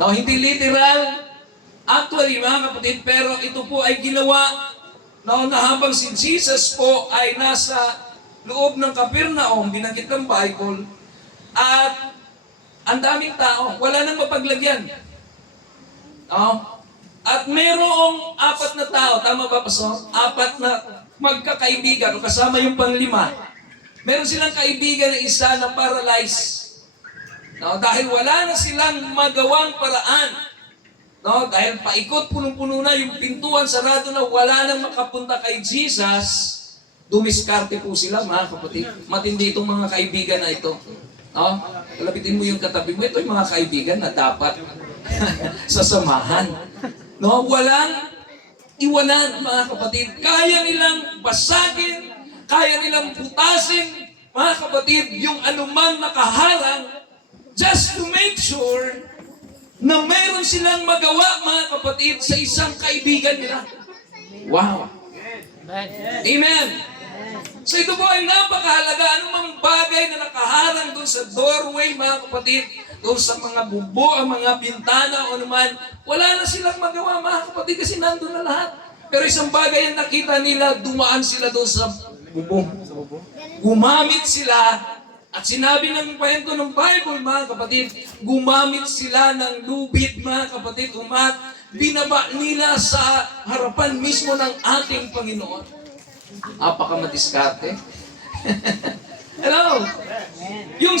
No, hindi literal, actually mga kapatid, pero ito po ay ginawa no, na habang si Jesus po ay nasa loob ng Capernaum, binanggit ng Bible, at ang daming tao, wala nang mapaglagyan. No? At merong 4 na tao, tama ba, Pastor? 4 na magkakaibigan, o kasama yung panglima. Meron silang kaibigan na isa na paralyzed. No, dahil wala na silang magawang paraan. No, dahil paikot punong-puno na yung pintuan, sarado na, wala nang makapunta kay Jesus, dumiskarte po sila, mga kapatid. Matindi itong mga kaibigan na ito. No? Lapitin mo yung katabi mo, ito yung mga kaibigan na dapat sasamahan. No, walang iwanan, mga kapatid. Kaya nilang basagin, kaya nilang putasin, mga kapatid, yung anumang nakaharang just to make sure na meron silang magawa, mga kapatid, sa isang kaibigan nila. Wow! Amen! So ito po ay napakahalaga. Anumang bagay na nakaharang doon sa doorway, mga kapatid, doon sa mga bubo, ang mga bintana o naman, wala na silang magawa, mga kapatid, kasi nandun na lahat. Pero isang bagay ang nakita nila, dumaan sila doon sa bubo. Gumamit sila, at sinabi ng kwento ng Bible, mga kapatid, gumamit sila ng lubid, mga kapatid, binaba nila sa harapan mismo ng ating Panginoon. Madiskarte. Hello? Yung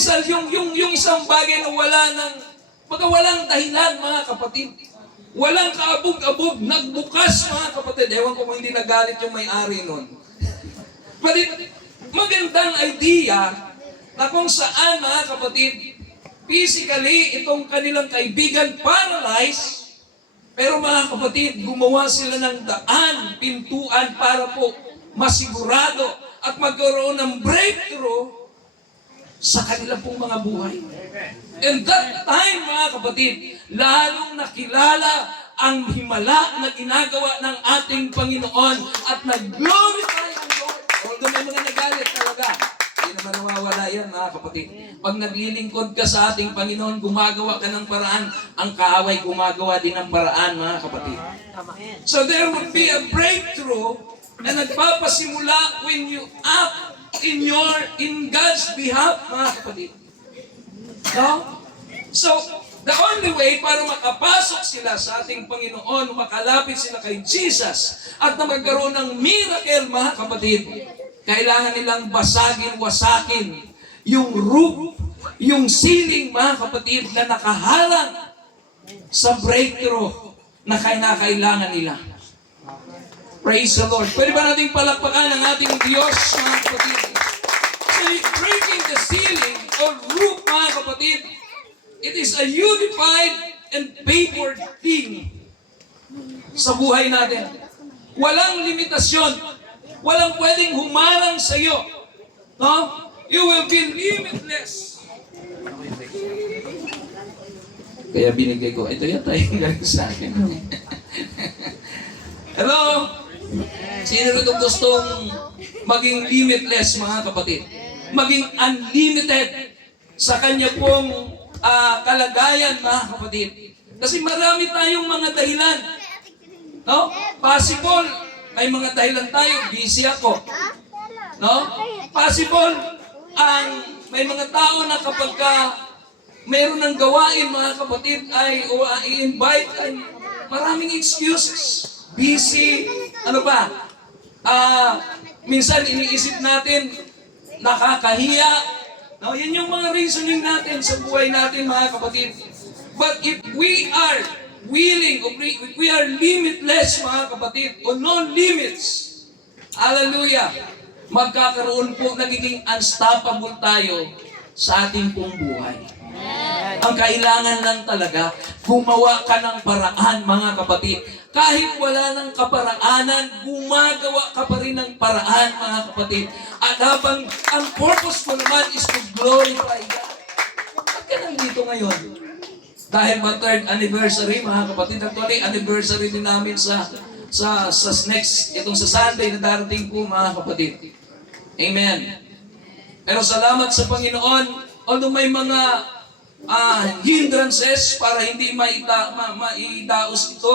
isang bagay na walang dahilan, mga kapatid. Walang kaabog-abog, nagbukas, mga kapatid. Ewan ko kung hindi nagalit yung may-ari nun. But magandang idea na kung saan, mga kapatid, physically, itong kanilang kaibigan paralyzed, pero mga kapatid, gumawa sila ng daan, pintuan para po masigurado at magkaroon ng breakthrough sa kanilang pong mga buhay. And that time, mga kapatid, lalong nakilala ang himala na ginagawa ng ating Panginoon at nag-glorify ang Lord. Although may mga nagalit talaga, hindi naman nawawala yan, mga kapatid. Pag naglilingkod ka sa ating Panginoon, gumagawa ka ng paraan, ang kaaway gumagawa din ng paraan, mga kapatid. So there would be a breakthrough na nagpapasimula when you act in God's behalf, mga kapatid. No? So, the only way para makapasok sila sa ating Panginoon, makalapit sila kay Jesus, at na magkaroon ng miracle, mga kapatid, kailangan nilang basagin, wasakin yung roof, yung ceiling, mga kapatid, na nakahalang sa breakthrough na kailangan nila. Praise the Lord. Pwede ba nating palakpakan ang ating Diyos, mga kapatid? So, breaking the ceiling or roof, mga kapatid, it is a unified and favored thing sa buhay natin. Walang limitasyon. Walang pwedeng humarang sa iyo. No? You will be limitless. Kaya binigay ko, ito yata yung galing sa akin. Hello? Sino ito gustong maging limitless, mga kapatid? Maging unlimited sa kanya pong kalagayan, mga kapatid. Kasi marami tayong mga dahilan. No? Possible, may mga dahilan tayo, busy ako. No? Possible, may mga tao na kapag mayroon ng gawain, mga kapatid, i-invite, ay maraming excuses. Busy, ano ba? Minsan iniisip natin, nakakahiya. No, yan yung mga reasoning natin sa buhay natin, mga kapatid. But if we are willing, if we are limitless, mga kapatid, o no limits, hallelujah, magkakaroon po, nagiging unstoppable tayo sa ating pong buhay. Ang kailangan lang talaga, gumawa ka ng paraan, mga kapatid. Kahit wala ng kaparaanan, gumagawa ka pa rin ng paraan, mga kapatid. At habang ang purpose mo naman is to glorify God. Bakit ka nandito ngayon? Dahil ba 3rd anniversary, mga kapatid. Actually, anniversary din namin sa next, itong sa Sunday na darating po, mga kapatid. Amen. Pero salamat sa Panginoon, although may mga hindrances para hindi maidaos ito,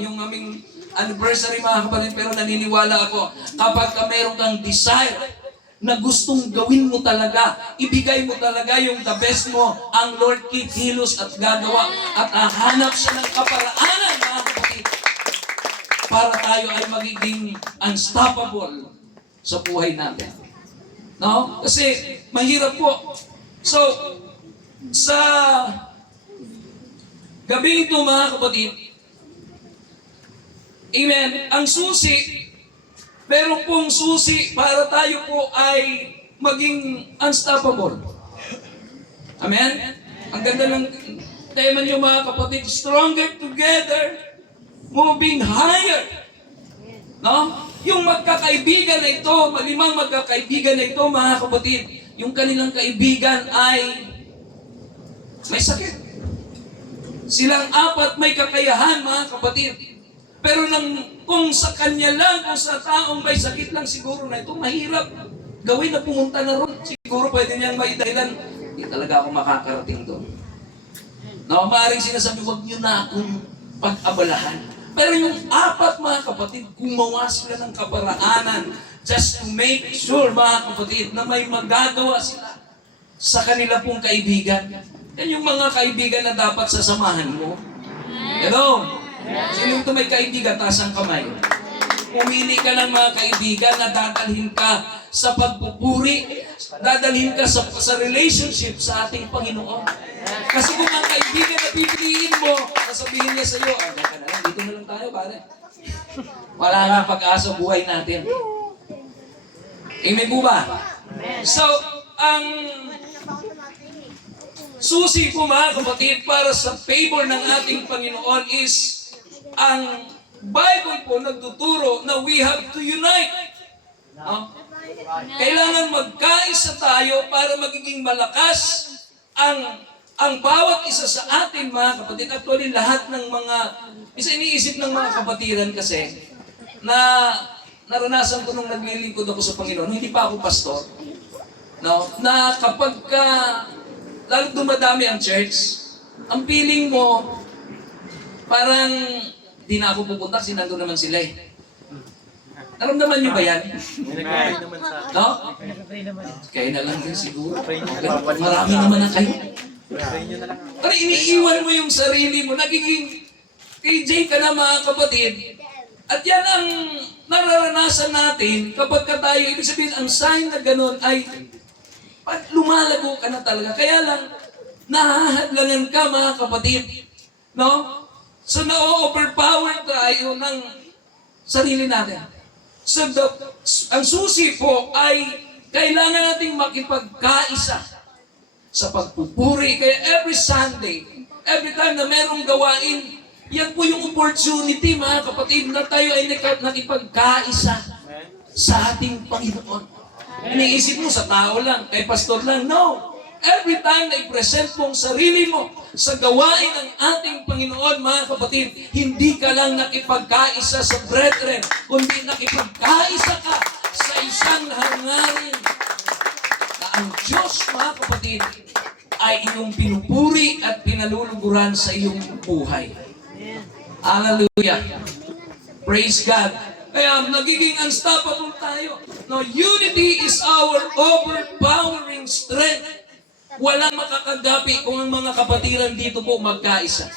yung aming anniversary mga kapatid. Pero naniniwala ako, kapag meron kang desire na gustong gawin mo talaga, ibigay mo talaga yung the best mo, ang Lord kikilos at gagawa at hahanap siya ng kaparaanan mga kapatid para tayo ay magiging unstoppable sa buhay natin. No? Kasi mahirap po. So, sa gabi ito mga kapatid, amen, ang susi, meron pong susi para tayo po ay maging unstoppable. Amen? Ang ganda ng tema niyo mga kapatid, stronger together, moving higher. No? Yung magkakaibigan na ito, malimang magkakaibigan na ito mga kapatid, yung kanilang kaibigan ay may sakit. Silang apat may kakayahan mga kapatid. Pero kung sa kanya lang, kung sa taong may sakit lang siguro na ito, mahirap gawin na pumunta na ron. Siguro pwede niyang may dahilan, hindi talaga ako makakarating doon. No, maaaring sinasabi, huwag niyo na akong pag-abalahan. Pero yung apat mga kapatid, gumawa sila ng kaparaanan just to make sure mga kapatid na may magagawa sila sa kanila pong kaibigan. Yan yung mga kaibigan na dapat sasamahan mo. Hello? Sino ito may kaibigan? Taas ang kamay. Pumili ka ng mga kaibigan na dadalhin ka sa pagpupuri, dadalhin ka sa relationship sa ating Panginoon. Kasi kung ang kaibigan na pipiliin mo, sasabihin niya sa iyo, teka na lang, dito na lang tayo, pare. Wala nga pag-asa buhay natin. Amen po ba? So, ang susi po mga kapatid para sa favor ng ating Panginoon is ang Bible po nagtuturo na we have to unite. No? Kailangan magkaisa tayo para magiging malakas ang bawat isa sa atin mga kapatid. Actually lahat ng mga iniisip ng mga kapatiran kasi na naranasan ko nung naglilingkod ako sa Panginoon, hindi pa ako pastor. No? Na kapag lalo dumadami ang church, ang feeling mo, parang di na ako pupunta kasi nandun naman sila eh. Naramdaman niyo ba yan? No? Kaya na lang din siguro. Marami naman na kayo. Pero iniiwan mo yung sarili mo, nagiging KJ ka na mga kapatid. At yan ang nararanasan natin kapag tayo, ibig sabihin, ang sign na ganun ay pag lumalago ka na talaga. Kaya lang, nahahadlangan ka mga kapatid. No? So, na-overpower tayo ng sarili natin. So, ang susi po ay kailangan nating makipagkaisa sa pagpupuri. Kaya every Sunday, every time na merong gawain, yan po yung opportunity mga kapatid na tayo ay nakipagkaisa sa ating Panginoon. Iniisip mo sa tao lang, kay pastor lang. No. Every time na i-present mo ang sarili mo sa gawain ng ating Panginoon, mga kapatid, hindi ka lang nakipagkaisa sa brethren, kundi nakipagkaisa ka sa isang hangarin na ang Diyos, mga kapatid, ay iyong pinupuri at pinaluluguran sa iyong buhay. Hallelujah. Praise God. Kaya nagiging unstoppable tayo. No, unity is our overpowering strength. Walang makakagapi kung ang mga kapatiran dito po magkaisa.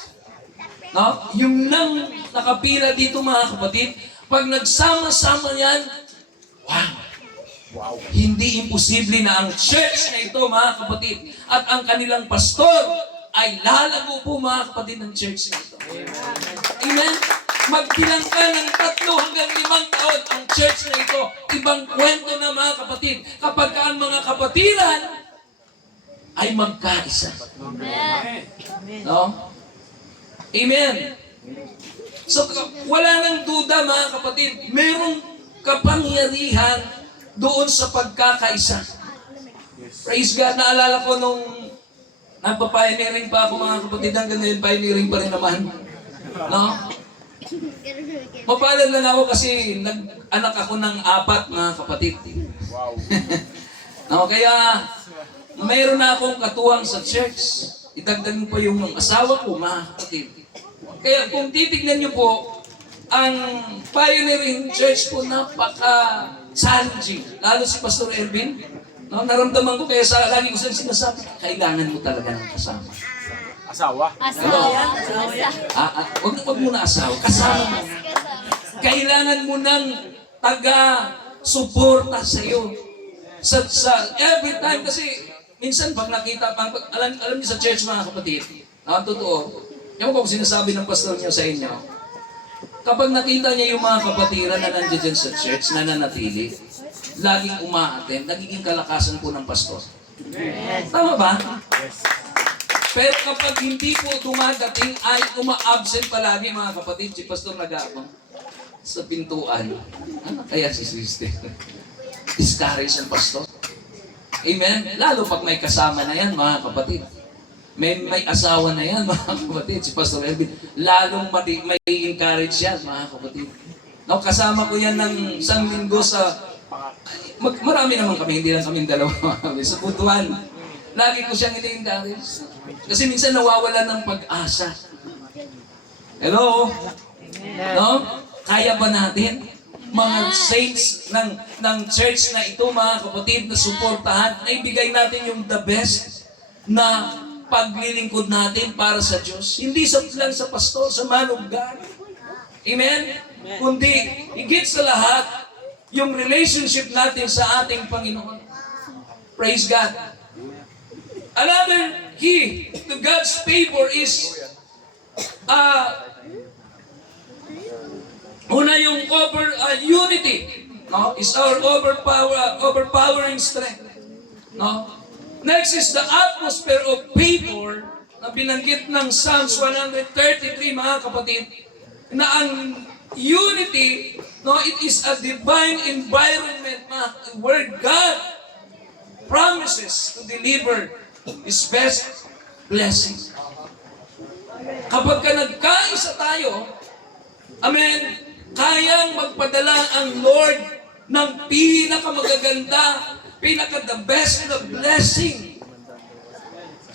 No? Yung lang nakapila dito mga kapatid, pag nagsama-sama yan, wow. Hindi imposible na ang church na ito mga kapatid at ang kanilang pastor ay lalago po mga kapatid ng church na ito. Amen? Magbilang ka ng 3 hanggang 5 taon ang church na ito. Ibang kwento na mga kapatid. Kapag ang mga kapatiran ay magkaisa. Amen. No? Amen. So, wala nang duda mga kapatid. Merong kapangyarihan doon sa pagkakaisa. Praise God. Naalala ko nung nagpa-pioneering pa ako mga kapatid. Hanggang ngayon, pioneering pa rin naman. No? Mapalad lang ako kasi nag-anak ako ng 4 mga kapatid. Wow. No, kaya mayroon na akong katuwang sa church. idagdag mo pa yung asawa ko, mga kapatid. Kaya kung titignan niyo po, ang pioneering church po napaka-challenging. Lalo si Pastor Erwin, no, naramdaman ko kaya lagi ko siyang sinasabi, kailangan mo talaga ng kasama. Asawa. Wag mo na asawa, kasama mo. Kailangan mo ng taga-suporta sa iyo. Sa every time kasi minsan pag nakita alam niyo sa church mga kapatid, totoo. Yung kung sinasabi ng pastor niya sa inyo, kapag nakita niya yung mga kapatiran na nandiyan dyan sa church na nanatili, laging umaattend, nagiging kalakasan po ng pastor. Tama ba? Pero kapag hindi po dumadating ay uma-absent palagi mga kapatid, si pastor nag-aabang sa pintuan. Ano kaya si sister? Discourage ang pastor. Amen? Lalo pag may kasama na yan mga kapatid. May asawa na yan mga kapatid, si Pastor Elvin. Lalong may encourage yan mga kapatid. No, kasama ko yan ng isang linggo sa... marami naman kami, hindi lang kami dalawa sa Butuan. Lagi ko siyang ini-encourage. Kasi minsan nawawala ng pag-asa. Hello? No? Kaya ba natin? Mga saints ng church na ito, mga kapatid, na suportahan, na ibigay natin yung the best na paglilingkod natin para sa Diyos. Hindi lang sa pastor, sa man of God. Amen? Kundi, higit sa lahat, yung relationship natin sa ating Panginoon. Praise God. Another key to God's favor is una yung unity. No? Is our overpowering strength. No? Next is the atmosphere of favor na binanggit ng Psalms 133, mga kapatid, na ang unity, no, it is a divine environment where God promises to deliver His best blessing. Kapag ka nagkaisa tayo, amen, kayang magpadala ang Lord ng pinakamagaganda, pinaka-the best na blessing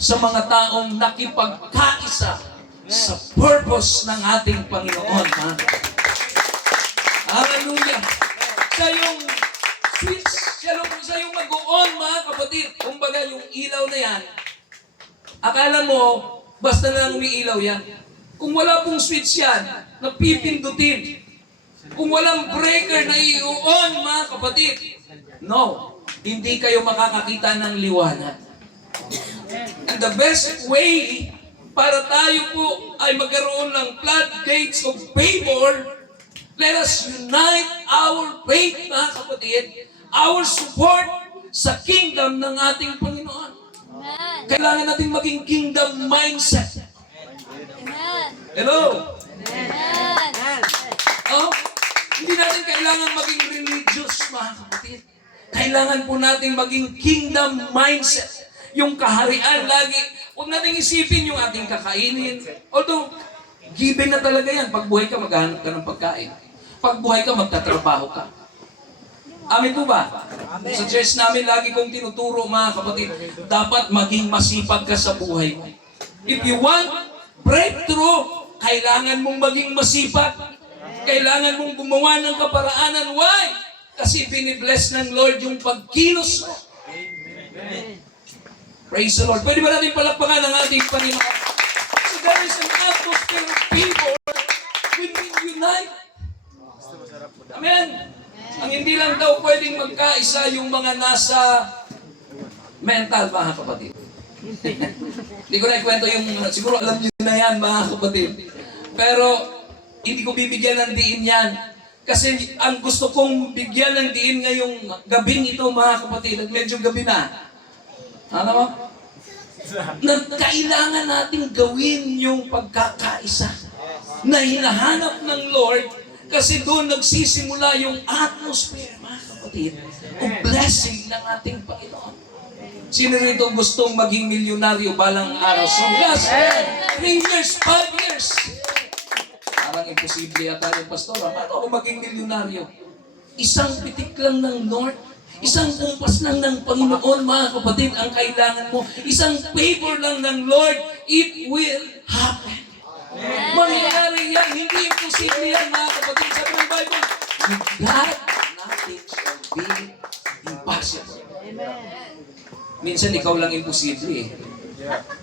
sa mga taong nakipagkaisa sa purpose ng ating Panginoon. Hallelujah! Siya yung switch, siya yung mag-on, mga kapatid. Kumbaga yung ilaw na yan, akala mo, basta na lang umiilaw yan. Kung wala pong switch yan, napipindutin. Kung walang breaker na i-on, mga kapatid, no, hindi kayo makakakita ng liwanag. And the best way para tayo po ay magkaroon ng floodgates of favor, let us unite our faith, mga kapatid, our support sa kingdom ng ating Panginoon. Amen. Kailangan natin maging kingdom mindset. Amen. Hello? Amen. Oh, hindi natin kailangan maging religious, mga kapatid. Kailangan po natin maging kingdom mindset. Yung kaharian lagi, huwag natin isipin yung ating kakainin. Although, given na talaga yan. Pag buhay ka, maghahanap ka ng pagkain. Pag buhay ka, magtatrabaho ka. Amin po ba? Amen. Sa church namin, lagi kong tinuturo, mga kapatid, dapat maging masipag ka sa buhay mo. If you want breakthrough, kailangan mong maging masipag. Kailangan mong gumawa ng kaparaanan. Why? Kasi binibless ng Lord yung pagkilos mo. Amen. Praise the Lord. Pwede ba natin palakpakan ang ating Panginoon? So there is an atmosphere of people when we unite. Amen. Ang hindi lang daw pwedeng magkaisa yung mga nasa mental, mga kapatid. Hindi ko na ikwento yung, siguro alam niyo na yan, mga kapatid. Pero hindi ko bibigyan ng diin yan. Kasi ang gusto kong bigyan ng diin ngayong gabing ito, mga kapatid, at medyo gabi na. Ano mo? Na kailangan natin gawin yung pagkakaisa na hinahanap ng Lord kasi doon nagsisimula yung atmosphere, mga kapatid, o blessing ng ating Panginoon. Sino rito gustong maging milyonaryo balang araw? So, yes, 3 years, 5 years. Parang imposible yata yung pastor. Paano ako maging milyonaryo? Isang pitik lang ng Lord, Isang kumpas lang ng Panginoon, mga kapatid, ang kailangan mo. Isang favor lang ng Lord, it will happen. Mangyayari yan. Hindi imposible yan, mga kapatid. Sabi ng Bible, with God, nothing shall be impossible. Minsan ikaw lang imposible eh.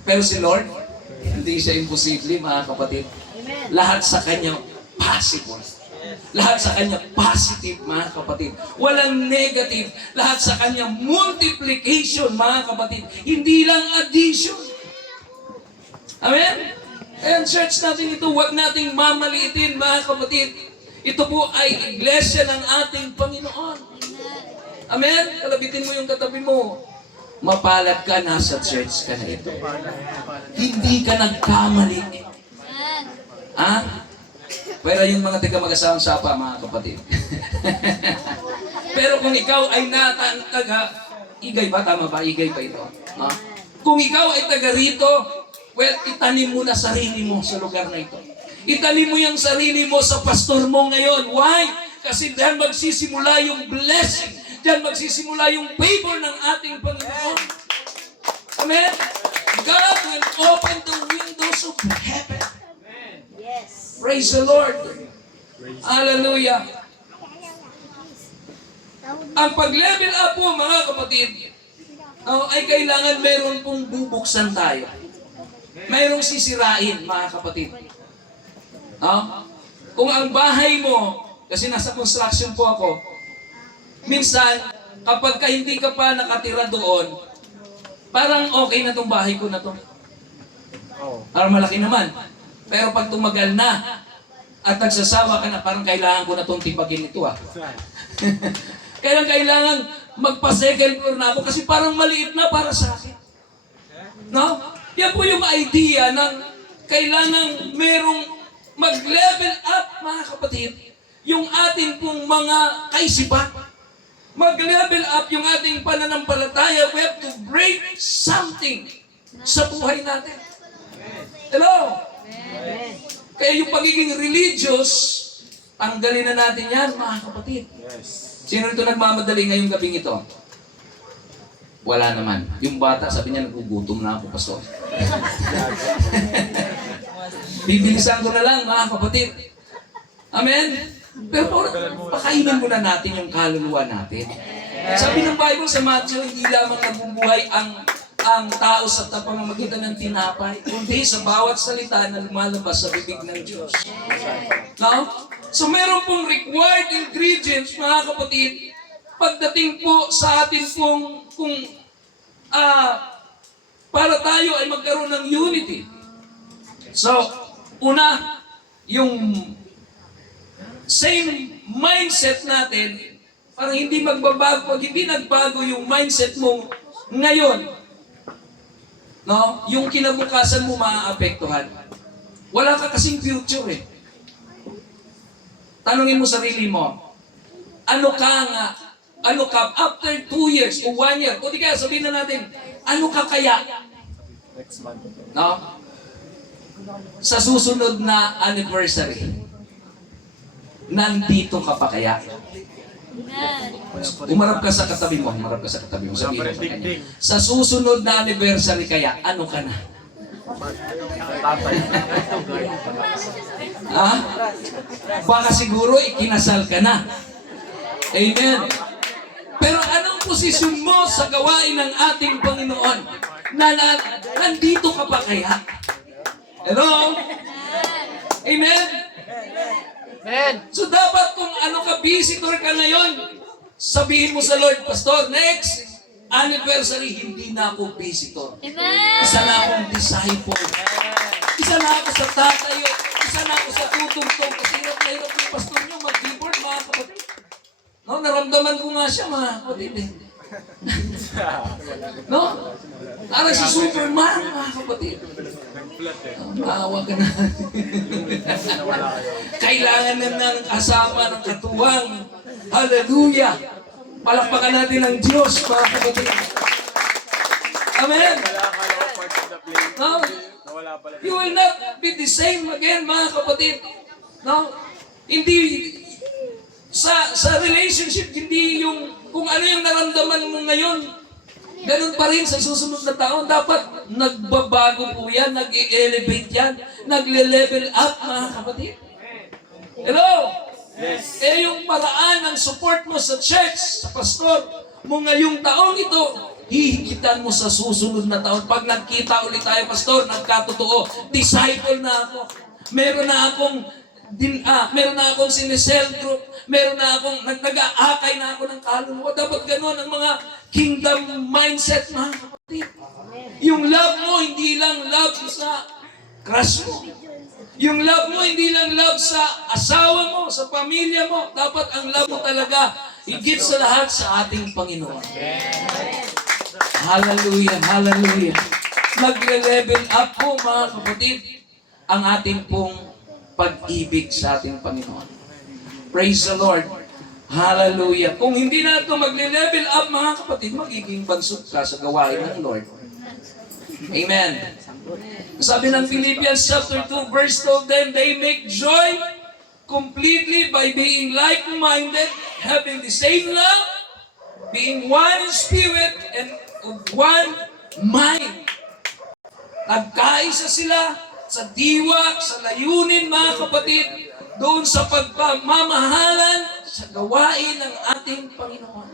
Pero si Lord, hindi siya imposible, mga kapatid. Lahat sa Kanya possible. Lahat sa Kanya positive, mga kapatid. Walang negative. Lahat sa Kanya multiplication, mga kapatid. Hindi lang addition. Amen? Kaya ang church natin ito, huwag nating mamaliitin, mga kapatid. Ito po ay iglesia ng ating Panginoon. Amen? Kalabitin mo yung katabi mo. Mapalad ka, nasa church ka na ito. Hindi ka nagkamali. Ha? Pero yung mga taga mag-asawang sapa, mga kapatid. Pero kung ikaw ay igay ba? Tama ba? Igay ba ito? Ha? Kung ikaw ay taga rito, well, itanim mo na sarili mo sa lugar na ito. Itanim mo yung sarili mo sa pastor mo ngayon. Why? Kasi diyan magsisimula yung blessing. Diyan magsisimula yung favor ng ating Panginoon. Amen? God will open the windows of heaven. Yes. Praise the Lord. Hallelujah. Ang pag-level up po, mga kapatid, ay kailangan meron pong bubuksan tayo. Mayroong sisirain, mga kapatid. Kung ang bahay mo, kasi nasa construction po ako, minsan, kapag hindi ka pa nakatira doon, parang okay na tong bahay ko na to. Parang malaki naman. Pero pag tumagal na, at nagsasawa ka na, parang kailangan ko na tong tipagin ito Kaya kailangan magpa-second floor na ako kasi parang maliit na para sa akin. No? Yan po yung idea ng kailangan merong mag-level up, mga kapatid, yung ating pong mga kaisipan. Mag-level up yung ating pananampalataya. We have to break something sa buhay natin. Hello? Kaya yung pagiging religious, tanggalin na natin yan, mga kapatid. Sino ito nagmamadali ngayong gabing ito? Wala naman. Yung bata, sabi niya, nagugutom na ako, pastor. Bibilisan ko na lang, mga kapatid. Amen? Pero pakainin muna natin yung kaluluwa natin. Sabi ng Bible sa Matthew, hindi lamang nabubuhay ang tao sa pamamagitan ng tinapay, kundi sa bawat salita na lumalabas sa bibig ng Diyos. No? So meron pong required ingredients, mga kapatid, pagdating po sa atin pong para tayo ay magkaroon ng unity. So, una, yung same mindset natin, parang hindi magbabago, pag hindi nagbago yung mindset mo ngayon, no? Yung kinabukasan mo maaapektuhan. Wala ka kasing future eh. Tanungin mo sarili mo, ano ka after 2 years o 1 year, o di kaya sabihin na natin, ano ka kaya? Next month. No? Sa susunod na anniversary, nandito ka pa kaya? Umarap ka sa katabi mo, sabihin mo sa kanya. Sa susunod na anniversary kaya, ano ka na? Ha? Baka siguro ikinasal ka na. Amen. Pero anong posisyon mo sa gawain ng ating Panginoon? Nandito ka pa kaya? Hello? Amen? Amen. So dapat kung ano ka, visitor ka ngayon, sabihin mo sa Lord, Pastor, next anniversary, hindi na ako visitor. Amen. Isa na akong disciple. Isa na ako sa tatayo. Isa na ako sa tutungtong. Kasi hirap na hirap yung pastor nyo, mag-keyboard, mga kapatid. No, naramdaman ko nga siya, mga kapatid. No? Para si Superman, mga kapatid. Maawa ka na. Kailangan na ng kasama ng katuwang. Hallelujah! Palakpakan natin ang Diyos, mga kapatid. Amen! No? You will not be the same again, mga kapatid. No? Hindi, sa relationship, hindi yung kung ano yung naramdaman mo ngayon, ganun pa rin sa susunod na taon. Dapat nagbabago po yan, nag-elevate yan, nagle-level up, mga kapatid. Hello? Yes. yung paraan ng support mo sa church, sa pastor mo ngayong taong ito, hihigitan mo sa susunod na taon. Pag nagkita ulit tayo, pastor, nagkatotoo, disciple na ako. Meron na akong sinesel group, meron na akong, nag-aakay na ako ng kaluluwa. Dapat gano'n ang mga kingdom mindset, mga kapatid. Yung love mo, hindi lang love sa crush mo. Yung love mo, hindi lang love sa asawa mo, sa pamilya mo. Dapat ang love mo talaga, higit sa lahat sa ating Panginoon. Hallelujah, hallelujah. Nagre-level up po, mga kapatid, ang ating pong pag-ibig sa ating Panginoon. Praise the Lord. Hallelujah. Kung hindi na ito magle-level up, mga kapatid, magiging bansot ka sa gawain ng Lord. Amen. Sabi ng Philippians chapter 2, verse 12, then they make joy completely by being like-minded, having the same love, being one in spirit and of one mind. Nagkaisa sila sa diwa, sa layunin, mga kapatid, doon sa pagpamamahalan sa gawain ng ating Panginoon.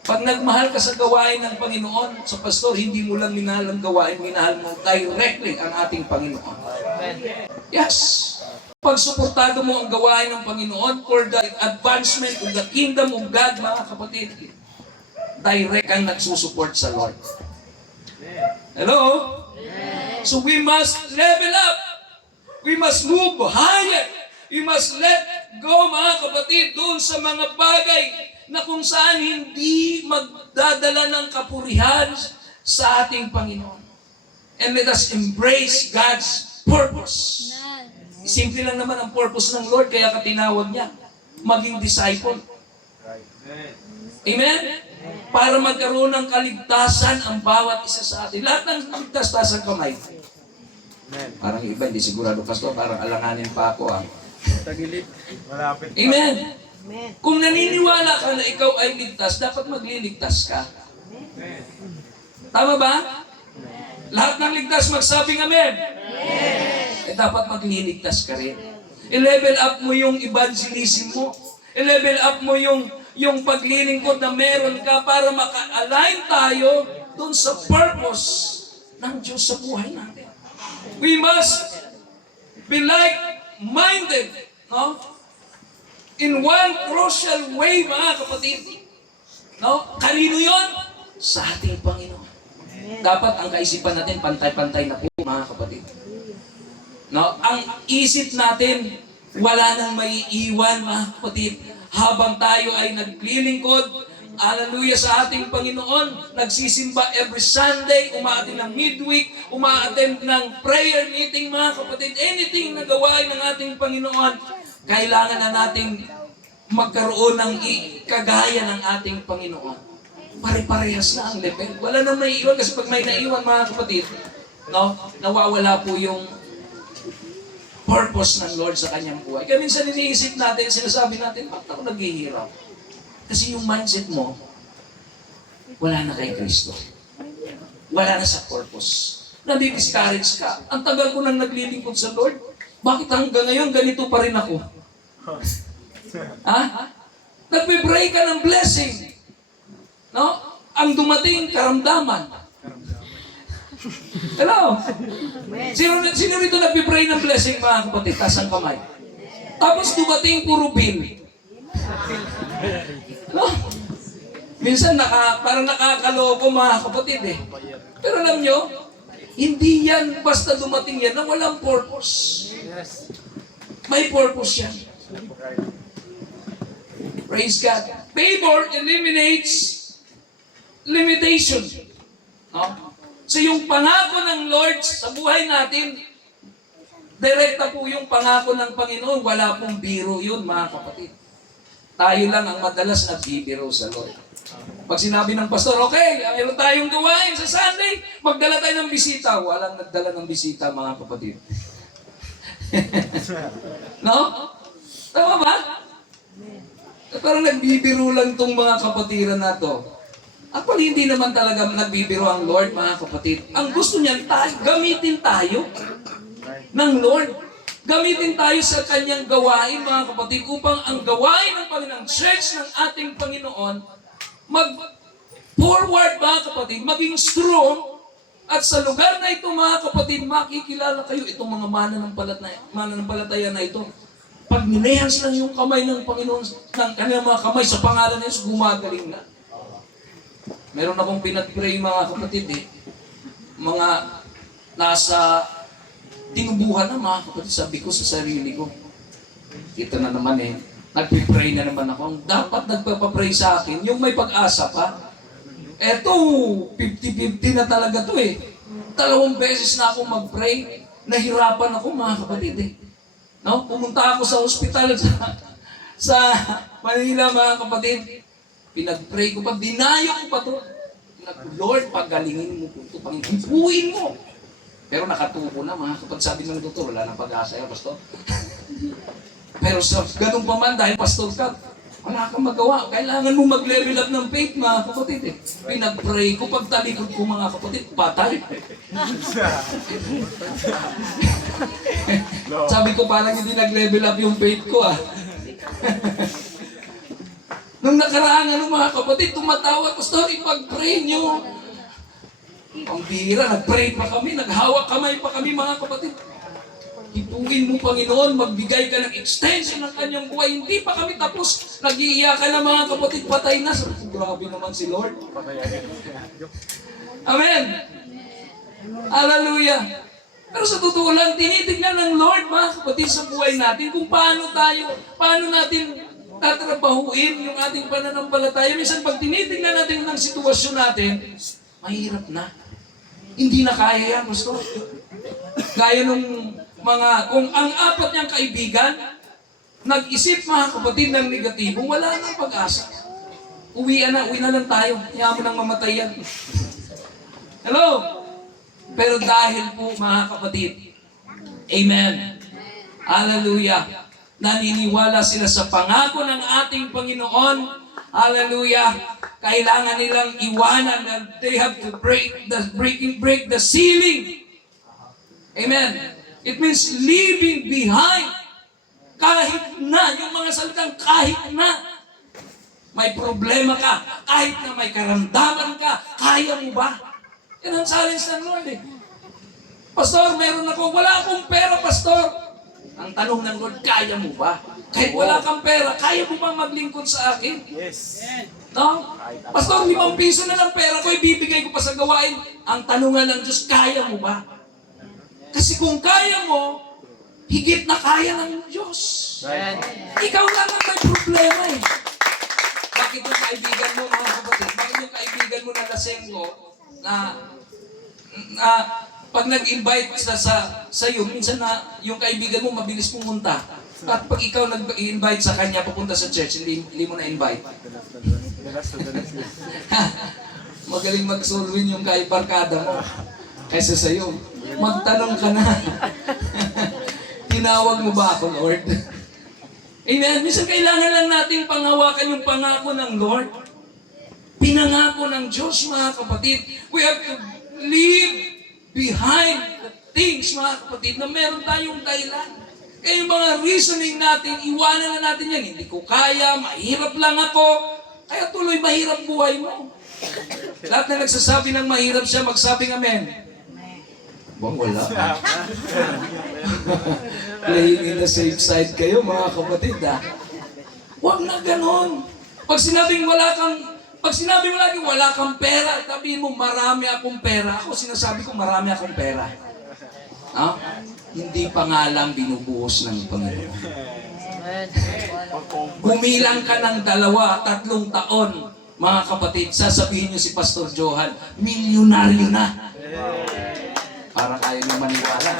Pag nagmahal ka sa gawain ng Panginoon, sa pastor, hindi mo lang minahal ang gawain, minahal mo directly ang ating Panginoon. Yes. Pag suportado mo ang gawain ng Panginoon for the advancement of the kingdom of God, mga kapatid, direct kang nagsusupport sa Lord. Hello? So we must level up. We must move higher. We must let go, mga kapatid, doon sa mga bagay na kung saan hindi magdadala ng kapurihan sa ating Panginoon. And let us embrace God's purpose. Simple lang naman ang purpose ng Lord, kaya katinawag niya, maging disciple. Amen? Para magkaroon ng kaligtasan ang bawat isa sa atin. Lahat ng ligtas taas ang kamay. Parang iba, hindi sigurado, pastor, parang alanganin pa ako. Tagilid. Malapit. Amen. Kung naniniwala ka na ikaw ay ligtas, dapat magliligtas ka. Tama ba? Lahat ng ligtas magsabing amen. Dapat magliligtas ka rin. I-level up mo yung evangelism mo. I-level up mo yung paglilingkod na meron ka para maka-align tayo dun sa purpose ng Diyos sa buhay natin. We must be like-minded, no? In one crucial way, mga kapatid. No? Kanino yon? Sa ating Panginoon. Dapat ang kaisipan natin pantay-pantay na po, mga kapatid. No? Ang isip natin, wala nang maiiwan, mga kapatid. Habang tayo ay naglilingkod, hallelujah, sa ating Panginoon, nagsisimba every Sunday, umaattend ng midweek, umaattend ng prayer meeting, mga kapatid. Anything na gawain ng ating Panginoon, kailangan na nating magkaroon ng kagaya ng ating Panginoon. Pare-parehas na ang level. Wala nang maiiwan kasi pag may naiwan, mga kapatid, no, nawawala po yung purpose ng Lord sa kanyang buhay. Kaya minsan iniisip natin, sinasabi natin, bakit ako naghihirap? Kasi yung mindset mo, wala na kay Kristo. Wala na sa purpose. Nadi-discourage ka. Ang tagal ko nang naglilingkod sa Lord, bakit hanggang ngayon ganito pa rin ako? Ha? Nagbe-pray ka ng blessing. No? Ang dumating, karamdaman. Hello? Sino rito nagbe-pray ng blessing, mga kapatid? Taas ang kamay. Tapos dumating, puro bill. No? Minsan parang nakakaloko, mga kapatid eh. Pero alam nyo, hindi yan basta dumating yan na walang purpose. May purpose yan. Praise God. Favor eliminates limitation. No? So yung pangako ng Lord sa buhay natin, direkta po yung pangako ng Panginoon. Wala pong biro yun, mga kapatid. Tayo lang ang madalas nagbibiro sa Lord. Pag sinabi ng pastor, okay, meron tayong gawain sa Sunday, magdala tayo ng bisita. Walang nagdala ng bisita, mga kapatid. No? Tama ba? Parang nagbibiro lang tong mga kapatiran na to. Actually, hindi naman talaga nagbibiro ang Lord, mga kapatid. Ang gusto niyan, gamitin tayo ng Lord. Gamitin tayo sa kanyang gawain, mga kapatid, upang ang gawain ng Panginoon, church ng ating Panginoon, mag-forward, mga kapatid, maging strong, at sa lugar na ito, mga kapatid, makikilala kayo itong mga mananampalataya na ito. Pag ninehans lang yung kamay ng Panginoon, ng kanyang mga kamay sa pangalan ng Diyos, gumagaling na. Meron akong pinag-pray, mga kapatid, mga nasa tinubuhan na, mga kapatid, sabi ko sa sarili ko. Ito na naman nagpipray na naman ako. Ang dapat nagpapapray sa akin, yung may pag-asa pa. Eto, 50-50 na talaga to 2 beses na ako mag-pray. Nahirapan ako, mga kapatid No? Pumunta ako sa ospital sa Manila, mga kapatid. Pinag-pray ko pa, dinayo ko pa to. Lord, pagalingin mo po ito, Panginoon, mo. Pero nakatubo na, mga kapatid. Sabi ng doktor, wala nang pag-asa yan, pastor. Pero sa ganun pa man, dahil pastor ka, wala kang magawa. Kailangan mo mag-level up ng faith, mga kapatid. Pinag-pray ko, pagtalikod ko, mga kapatid, patay. Sabi ko, parang hindi nag-level up yung faith ko, Nung nakaraan, mga kapatid, tumatawa ko, pastor, ipag-pray nyo. Ang bihira, nag-pray pa kami, naghawak kamay pa kami, mga kapatid. Ipuin mo, Panginoon, magbigay ka ng extension ng kanyang buhay. Hindi pa kami tapos. Nag-iiyakan na, mga kapatid, patay na. Grabe naman si Lord. Amen. Hallelujah. Pero sa totoo lang, tinitignan ng Lord, mga kapatid, sa buhay natin, kung paano natin tatrabahuin yung ating pananampalataya. Minsan, pag tinitignan natin ng sitwasyon natin, mahirap na. Hindi na kaya yan, gusto. Gaya nung kung ang 4 niyang kaibigan, nag-isip, mga kapatid, ng negatibo, wala nang pag-asa. Uwi na lang tayo. Kaya mo nang mamatay yan. Hello? Pero dahil po, mga kapatid, amen. Hallelujah. Naniniwala sila sa pangako ng ating Panginoon. Hallelujah. Kailangan nilang iwanan na they have to break the ceiling. Amen. It means leaving behind. Kahit na, yung mga salitang kahit na. May problema ka, kahit na may karamdaman ka, kaya mo ba? Yan ang challenge ng Lord Pastor, meron ako, wala akong pera, pastor. Ang tanong ng Lord, kaya mo ba? Kahit wala kang pera, kaya mo bang maglingkod sa akin? Yes. No? Pastor, 5 piso na lang pera ko, ibibigay ko pa sa gawain. Ang tanungan ng Diyos, kaya mo ba? Kasi kung kaya mo, higit na kaya ng Diyos. Ikaw lang ang may problema Bakit yung kaibigan mo, mga kapatid? Bakit yung kaibigan mo na lasenggo, na pag nag-invite sa iyo, minsan na yung kaibigan mo mabilis pumunta. At pag ikaw nag-invite sa kanya papunta sa church, hindi mo na-invite. Magaling mag-solwin yung kaibarkada mo kaysa sa iyo. Magtanong ka na. Tinawag mo ba ako, Lord? Amen. Minsan kailangan lang natin panghawakan yung pangako ng Lord. Pinangako ng Diyos, mga kapatid. We have to leave behind the things, mga kapatid, na meron tayong dahilan. Kaya yung mga reasoning natin, iwanan na natin yan. Hindi ko kaya, mahirap lang ako. Kaya tuloy mahirap buhay mo. Lahat na nagsasabi ng mahirap siya, magsabing amen. Wala. Playing in the safe side kayo, mga kapatid, Huwag na ganon. Pag sinabi mo lagi, wala kang pera, sabihin mo, marami akong pera. Ako sinasabi ko, marami akong pera. Hindi pa nga lang binubuhos ng Panginoon. Gumilang ka ng 2-3 taon, mga kapatid, sasabihin niyo si Pastor Johan, milyonaryo na. Para kayo nyo maniwala.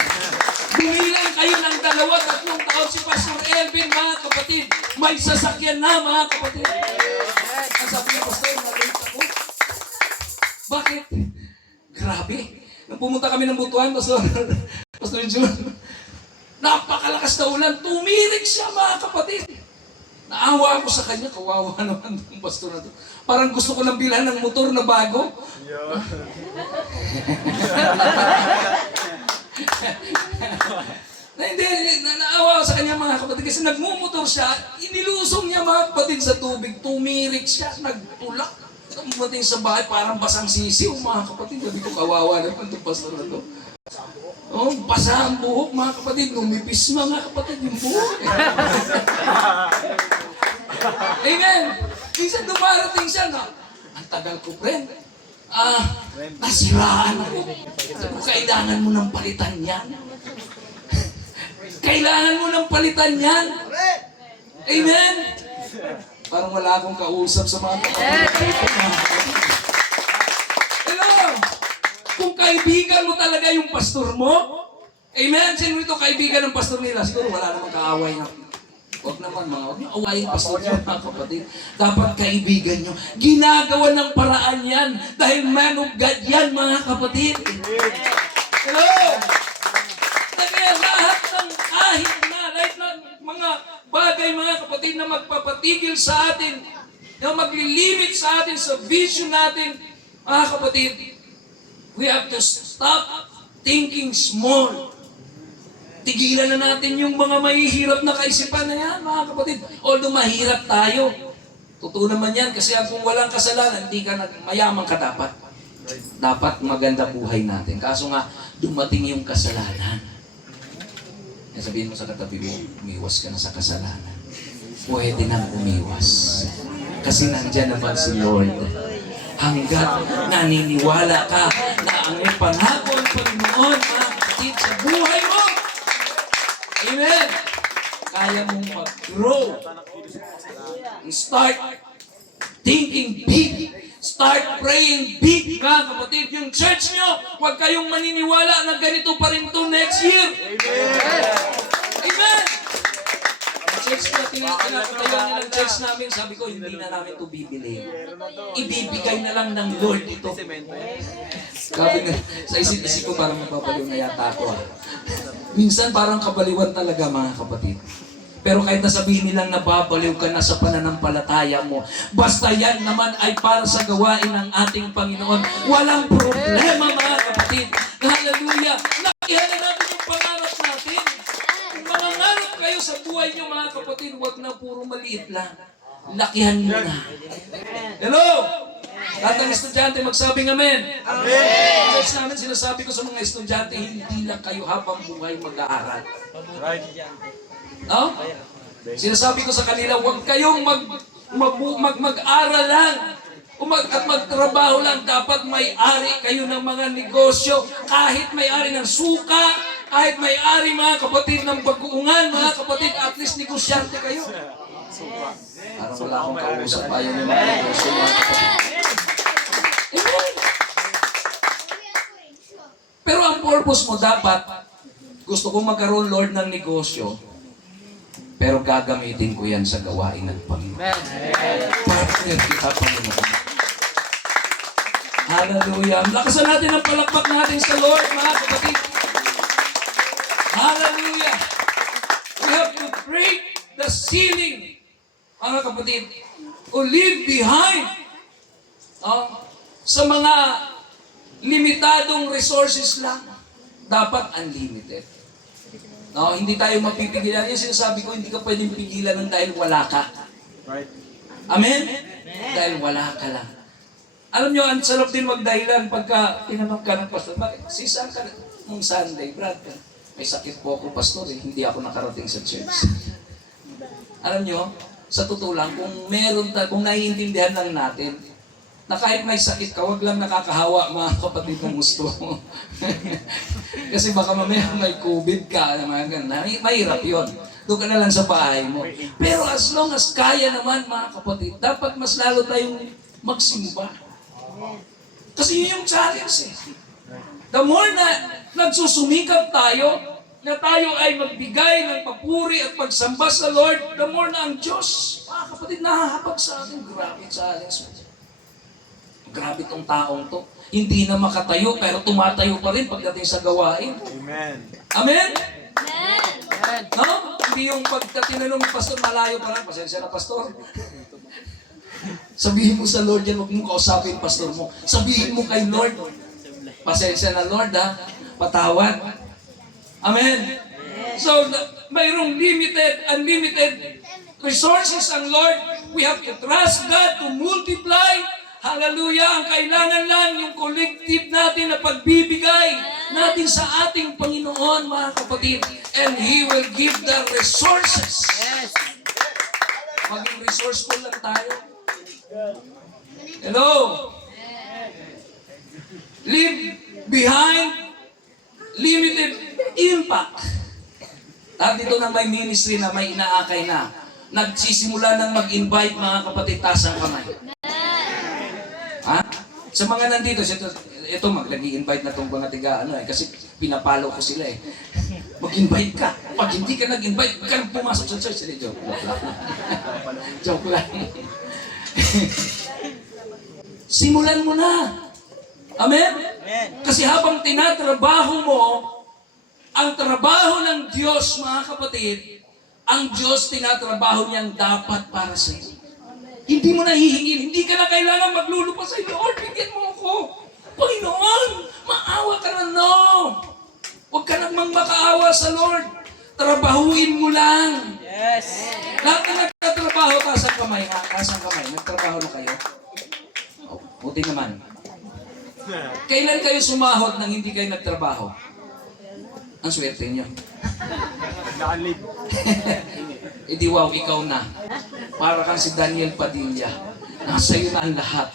Gumilang kayo ng 2-3 taon si Pastor Elvin, mga kapatid. May sasakyan na, mga kapatid. Ang sabi niya, Pastor, nalate ako. Bakit? Grabe. Nung pumunta kami ng Butuan, Pastor John, napakalakas na ulan. Tumirik siya, mga kapatid. Naawa ako sa kanya, kawawa naman yung pastor na to. Parang gusto ko lang bilhan ng motor na bago. Yun. Hindi, naawa ako sa kanya mga kapatid kasi nagmumotor siya, inilusong niya mga kapatid sa tubig, tumirik siya, nagtulak. Dumating sa bahay, parang basang sisiw mga kapatid. Sabi ko, kawawa naman itong pastor na to. Oh, basa ang buhok mga kapatid, lumipis mga kapatid yung buhok. Amen. Minsan dumarating siya na, ang tagal ko, friend. Nasiraan ako. Sabi ko, kailangan mo ng palitan yan. Kailangan mo ng palitan yan. Amen. Parang wala akong kausap sa mga kapatid. Hello. Kung kaibigan mo talaga yung pastor mo, amen. Sino ito kaibigan ng pastor nila? Siguro wala namang kaaway na. Huwag naman huwag na awayin pastor nyo mga kapatid. Dapat kaibigan nyo. Ginagawa ng paraan yan dahil man of God yan mga kapatid. Hello! Kaya lahat ng kahit na, lahat ng mga bagay mga kapatid na magpapatigil sa atin, na maglilimit sa atin sa vision natin, mga kapatid, we have to stop thinking small. Tigilan na natin yung mga mahihirap na kaisipan na yan, mga kapatid. Although mahirap tayo. Totoo naman yan, kasi kung walang kasalanan, hindi ka mayaman ka dapat. Dapat maganda buhay natin. Kaso nga, dumating yung kasalanan. Sabihin mo sa katabi mo, umiwas ka na sa kasalanan. Pwede nang umiwas. Kasi nandyan naman si Lord. Hanggat naniniwala ka na ang pangako ng Panginoon, mga kapatid, sa buhay mo, amen. Kaya mong mag-grow. Start thinking big. Start praying big, mga kapatid. Yung church nyo, huwag kayong maniniwala na ganito pa rin ito next year. Amen. Ang church na pinapatayan nilang church namin, sabi ko, hindi na namin ito bibili. Ibibigay na lang ng Lord ito. Sabi nga, sa isip-isip ko parang mapapaliw na yata ako. Minsan parang kabaliwan talaga mga kapatid. Pero kahit nasabihin nilang nababaliw ka na sa pananampalataya mo, basta yan naman ay para sa gawain ng ating Panginoon. Walang problema mga kapatid. Hallelujah! Lakihan na natin yung pangarap natin. Kung mangangarap kayo sa buhay niyo mga kapatid, huwag na puro maliit lang. Lakihan nyo na. Hello! Lahat ng estudyante magsabing amen. Amen! Church namin sinasabi ko sa mga estudyante, hindi lang kayo habang buhay mag-aaral. Right. No? Sinasabi ko sa kanila, huwag kayong mag-aral lang at magtrabaho lang. Dapat may-ari kayo ng mga negosyo. Kahit may-ari ng suka, kahit may-ari mga kapatid ng baguungan, mga kapatid, at least negosyante kayo. Parang wala akong kausap. Ayaw ng mga negosyo, mga kapatid. Amen. Pero ang purpose mo dapat, gusto kong magkaroon, Lord, ng negosyo, pero gagamitin ko yan sa gawain ng Panginoon. Partner kita, Panginoon. Hallelujah. Lakasan natin ang palakpak natin sa Lord, mga kapatid. Hallelujah. We have to break the ceiling, mga kapatid, o leave behind sa mga limitadong resources lang. Dapat unlimited. No, hindi tayo mapipigilan. Yung sinasabi ko, hindi ka pwedeng pigilan ng dahil wala ka. Right. Amen? Dahil wala ka lang. Alam nyo, ang sarap din magdahilan pagka tinanong ka ng pastor. Bakit? Saan ka nung Sunday, Brad? May sakit po ako, pastor. Hindi ako nakarating sa church. Alam nyo, sa totoo lang, kung naiintindihan lang natin, na kahit may sakit ka, wag lang nakakahawa mga kapatid ng gusto mo. Kasi baka mamaya may COVID ka, mga ganun. Mahirap yun. Doon ka na lang sa bahay mo. Pero as long as kaya naman mga kapatid, dapat mas lalo tayong magsimba. Kasi yun yung challenge eh. The more na nagsusumikap tayo, na tayo ay magbigay ng papuri at pagsamba sa Lord, the more na ang Diyos, mga kapatid, nahahapag sa atin. Grabe challenge. Grabe tong taong to. Hindi na makatayo, pero tumatayo pa rin pagdating sa gawain. Amen. Amen? Amen. No? Hindi Hindi yung pagka tinanong ng pastor, malayo pa lang, pasensya na pastor. Sabihin mo sa Lord yan, huwag mo kausapin pastor mo. Sabihin mo kay Lord, pasensya na Lord ha, patawad. Amen. So, mayroong unlimited resources ang Lord. We have to trust God to multiply. Hallelujah! Ang kailangan lang yung collective natin na pagbibigay natin sa ating Panginoon, mga kapatid. And He will give the resources. Yes. Maging resourceful lang tayo. Hello? Leave behind limited impact. At dito na may ministry na may inaakay na. Nagsisimula ng mag-invite, mga kapatid, taas ang kamay. Ha? Sa mga nandito, ito mag-invite na itong mga tiga, kasi pinapalo ko sila eh. Mag-invite ka. Pag hindi ka nag-invite, huwag ka nang pumasok sa church. Joke lang. Joke lang. Simulan mo na. Amen? Kasi habang tinatrabaho mo, ang trabaho ng Diyos, mga kapatid, ang Diyos tinatrabaho niyang dapat para sa iyo. Hindi mo nahihingin. Hindi ka na kailangan maglulupa sa iyo. Lord, bigyan mo ako. Panginoon, maawa ka na, no. Huwag ka namang makaawa sa Lord. Trabahuin mo lang. Yes. Lahat na nagtatrabaho, taas ang kamay. Taas ang kamay. Nagtrabaho na kayo? Oh, buti naman. Kailan kayo sumahod nang hindi kayo nagtrabaho? Ang swerte niyo. Nakalib. Di wow, ikaw na. Para kang si Daniel Padilla. Nasa iyo na ang lahat.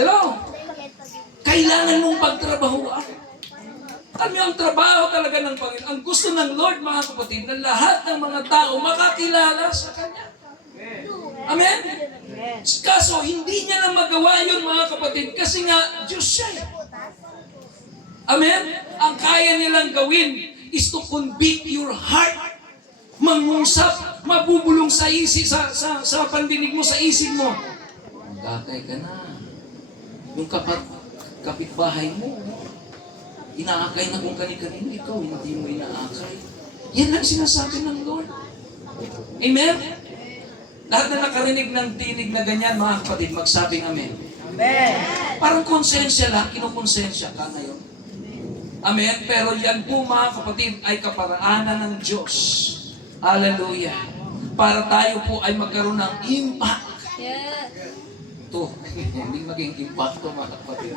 Hello? Kailangan mong pagtrabahuan. Kami ang trabaho talaga ng Panginoon. Ang gusto ng Lord, mga kapatid, na lahat ng mga tao makakilala sa Kanya. Amen? Kaso, hindi niya na magawa yun, mga kapatid, kasi nga, Diyos siya. Amen? Ang kaya nilang gawin is to convict your heart. Mangusap, mabubulong sa isip, sa pandinig mo, sa isip mo. Magkakay ka na. Yung kapitbahay mo, inaakay na kung kani-kanino, ikaw, hindi mo inaakay. Yan lang sinasabi ng Lord. Amen? Lahat na nakarinig ng tinig na ganyan, mga kapatid, magsabing amen. Amen. Parang konsensya lang, kinukonsensya ka ngayon. Amen? Pero yan po, mga kapatid, ay kaparaanan ng Diyos. Hallelujah. Para tayo po ay magkaroon ng impact. Ito, hindi maging impact to, mga kapatid.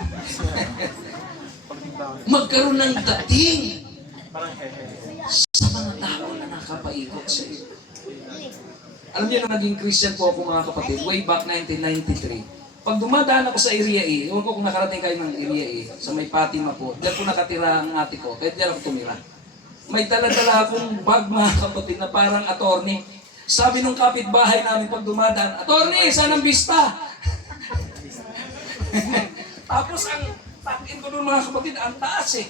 Magkaroon ng dating sa mga tao na nakapaikot sa iyo. Alam niyo na naging Christian po ako, mga kapatid, way back 1993. Pag dumadaan ako sa Area A, ewan ko kung nakarating kayo ng Area A, sa may Fatima po, diyan po nakatira ang ate ko, kaya diyan ako tumira. May dala-dala akong bag, mga kapatid, na parang attorney. Sabi nung kapitbahay namin pag dumadaan, attorney, saan ang bista? Tapos ang takin ko doon, mga kapatid, ang taas eh.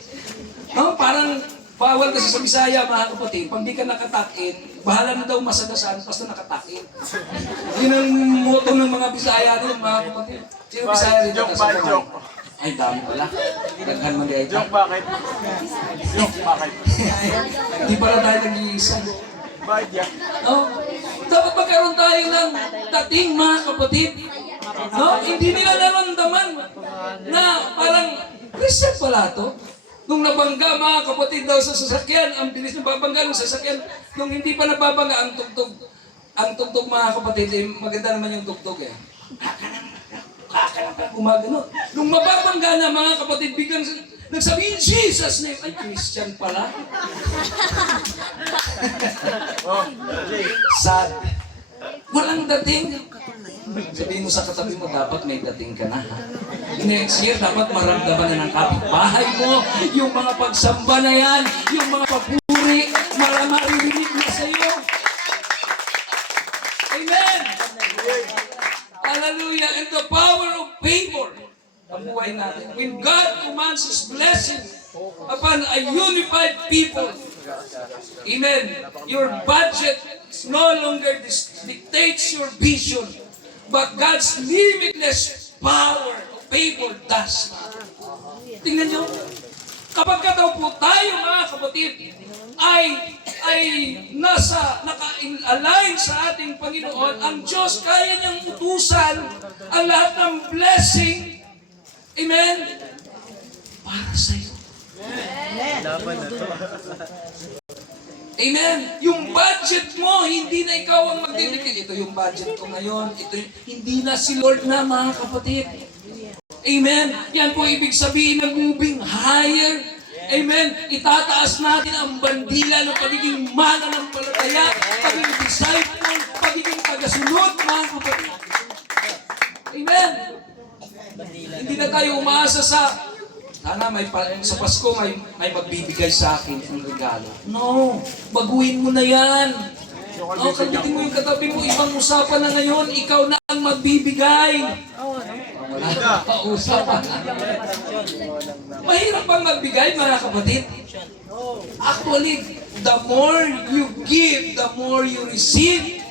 No? Parang bawal kasi sa Bisaya, mga kapatid, pag di ka nakatakin, bahala na daw masagasaan, basta nakatakin. Yun ang motto ng mga Bisaya doon, mga kapatid. Sino Bisaya dito? Joke. Ay, dami pala. Daghan man di ay Joke bakit? Joke bakit? Hindi pala tayo nag-iisa. Bakit yan? No? Dapat magkaroon tayo ng dating, mga kapatid. No? Hindi nila naramdaman na parang Christian pala to. Nung nabangga, mga kapatid daw sa sasakyan, ang bilis na babangga ng sasakyan. Nung hindi pa nababangga, ang tugtog, mga kapatid, eh, maganda naman yung tugtog eh. Gumagano. Nung mababangga na, mga kapatid, biglang nagsabi, in Jesus' name, ay Christian pala. Sad. Walang dating. Sabihin mo sa katabi mo, dapat may dating ka na. Next year, dapat maramdaman na ng kapitbahay mo, yung mga pagsamba na yan, yung mga papuri, maririnig na sa iyo. Amen! Hallelujah! And the power of favor, pabuhay natin. When God commands His blessing upon a unified people, amen, your budget no longer dictates your vision, but God's limitless power of favor does. Tingnan nyo, kapag ka daw po tayo, mga kapatid, ay ay naka-align sa ating Panginoon, ang Diyos kaya niyang utusan ang lahat ng blessing, amen, para sa iyo. Amen. Yung budget mo, hindi na ikaw ang magdidikit. Ito yung budget ko ngayon. Hindi na si Lord na, mga kapatid. Amen. Yan po ibig sabihin ng moving higher. Amen. Itataas natin ang bandila ng pagiging mananampalataya, pagiging disciple, pagiging tagasunod, mga kapatid. Amen. Hindi na tayo umaasa sa sana sa Pasko may magbibigay sa akin ng regalo. No, baguhin mo na yan. No, kagutin mo yung katabi mo, ibang usapan na ngayon, ikaw na ang magbibigay. Wala pa usapan. Mahirap bang magbigay, mga kapatid? Actually, the more you give, the more you receive.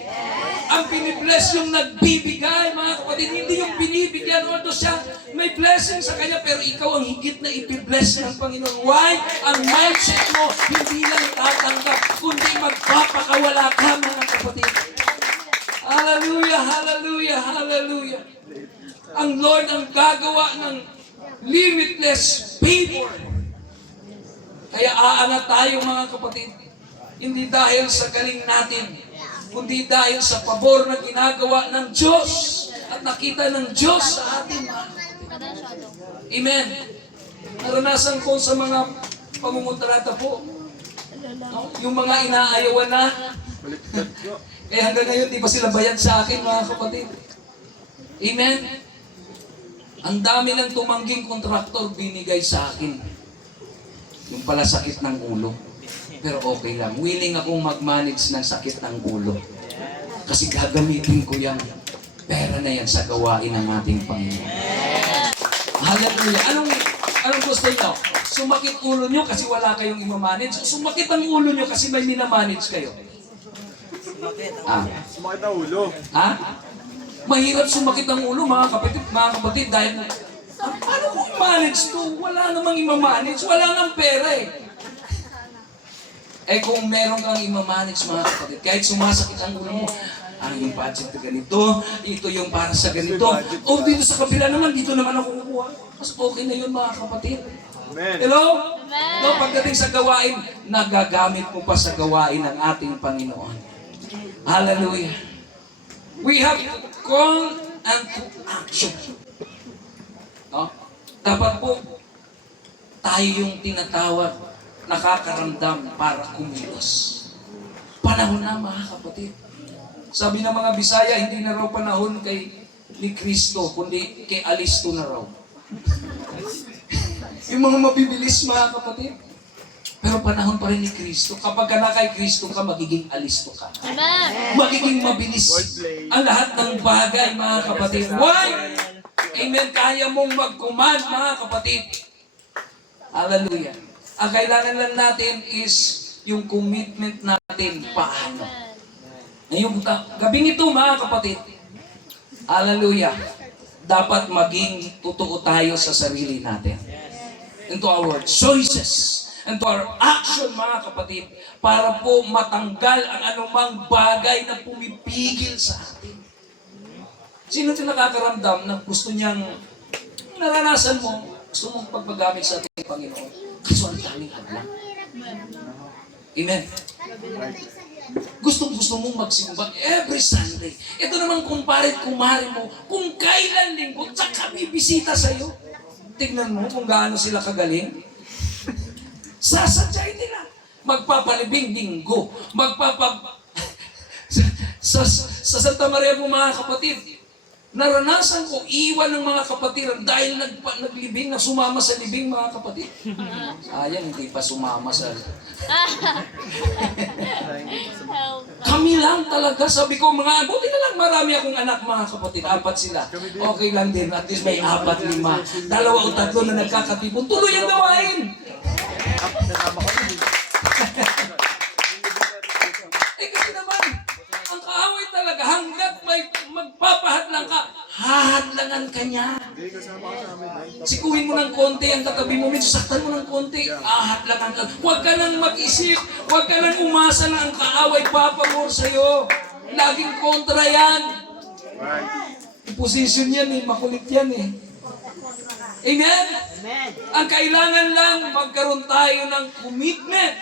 Ang pinibless yung nagbibigay, mga kapatid, hindi yung binibigyan. Although siya may blessing sa kanya, pero ikaw ang higit na ipibless ng Panginoon. Why? Ang mindset mo, hindi lang tatanggap, kundi magpapakawala ka, mga kapatid. Hallelujah, hallelujah, hallelujah. Ang Lord ang gagawa ng limitless favor. Kaya aanat tayo, mga kapatid. Hindi dahil sa galing natin, kundi dahil sa pabor na ginagawa ng Diyos at nakita ng Diyos sa atin. Amen. Naranasan ko sa mga pangungontrata po. No? Yung mga inaayawan na. Eh hanggang ngayon, di pa sila bayad sa akin, mga kapatid. Amen. Ang dami ng tumangging kontraktor binigay sa akin. Yung pala sakit ng ulo. Pero okay lang. Willing akong mag-manage ng sakit ng ulo. Kasi gagamitin ko yung pera na yan sa gawain ng ating Panginoon. Hallelujah. Anong gusto nyo? Sumakit ulo nyo kasi wala kayong imamanage? Sumakit ang ulo nyo kasi may minamanage kayo? Sumakit ang ulo. Ha? Mahirap sumakit ang ulo, mga kapatid, dahil paano ko i-manage to? Wala namang imamanage. Wala nang pera eh. Eh kung meron kang imamanage, mga kapatid, kahit sumasakit ang ulo mo, yung budget na ganito, ito yung para sa ganito. O dito sa kabila naman, dito naman ako kukuha. Mas okay na yun, mga kapatid. Amen. Hello? Amen. No, pagdating sa gawain, nagagamit mo pa sa gawain ng ating Panginoon. Hallelujah. We have to call and to action. No? Dapat po, tayo yung tinatawag nakakaramdam para kumilos. Panahon na, mga kapatid. Sabi ng mga Bisaya, hindi na raw panahon ni Kristo, kundi kay Alisto na raw. Yung mga mabibilis, mga kapatid. Pero panahon pa rin ni Kristo. Kapag ka na kay Kristo ka, magiging Alisto ka. Amen. Magiging mabilis ang lahat ng bagay, mga kapatid. Why? Amen. Kaya mong mag-command, mga kapatid. Hallelujah. Ang kailangan lang natin is yung commitment natin paano. Ngayong gabing ito, mga kapatid, hallelujah, dapat maging totoo tayo sa sarili natin. Into our choices, into our action, mga kapatid, para po matanggal ang anumang bagay na pumipigil sa atin. Sino ito nakakaramdam na gusto niyang naranasan mo, gusto mong pagpagamit sa ating Panginoon? Kaso ang daming hadlang. Amen. Gusto mong magsimba every Sunday. Ito naman kumare mo, kung kailan linggo, tsaka bibisita sa'yo. Tignan mo kung gaano sila kagaling. Sasadyain nila. Magpapalibing linggo. Sa Santa Maria po, mga kapatid, naranasan ko iwan ng mga kapatiran dahil naglibing, sumama sa libing, mga kapatid. Sayang, hindi pa sumama sa... Kami lang talaga, sabi ko, buti na lang marami akong anak, mga kapatid. 4 sila. Okay lang din, at least may 4, 5. 2 o 3 na nagkakatipon. Tuloy ang gawain! Kasi naman, ang kaaway talaga, hanggat may magpapahadlang ka, hahadlangan ka niya. Sikuhin mo ng konti ang katabi mo, medyo saktan mo ng konti, ahat lang ang huwag ka nang mag-isip, huwag ka nang umasa na ang kaaway papabor sa'yo. Laging kontra yan. Position yan eh, makulit yan eh. Amen? Amen. Ang kailangan lang magkaroon tayo ng commitment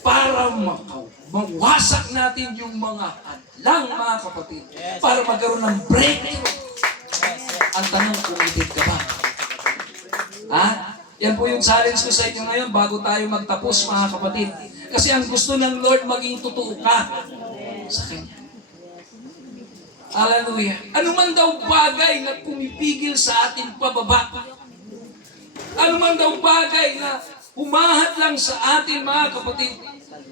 para mawasak natin yung mga hadlang, mga kapatid. Para magkaroon ng breakthrough. Ang tanong, committed ka ba? Ha? Yan po yung challenge ko sa inyo ngayon bago tayo magtapos, mga kapatid. Kasi ang gusto ng Lord, maging totoo ka sa Kanya. Hallelujah. Ano man daw bagay na pumipigil sa ating pababa. Ano man daw bagay na humahat lang sa atin, mga kapatid.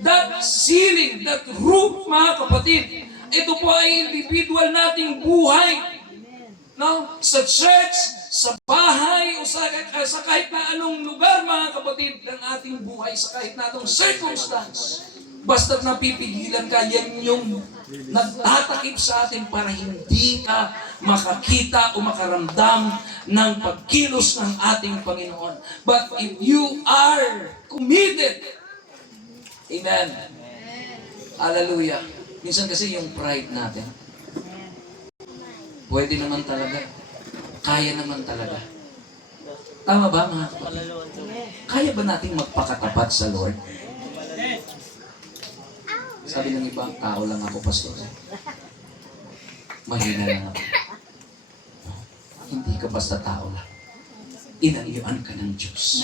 That ceiling, that roof, mga kapatid. Ito po ay individual nating buhay. No? Sa church, sa bahay, o sa kahit na anong lugar, mga kapatid, ng ating buhay, sa kahit na anong circumstance. Basta't napipigilan ka, yan yung nagtatakip sa atin para hindi ka makakita o makaramdam ng pagkilos ng ating Panginoon. But if you are committed, amen. Hallelujah. Minsan kasi yung pride natin, pwede naman talaga. Kaya naman talaga. Tama ba, mga kapatid? Kaya ba nating magpakatapat sa Lord? Sabi ng iba, tao lang ako, pastor. Mahina lang ako. Hindi ka basta tao lang. Inalyuan ka ng Diyos.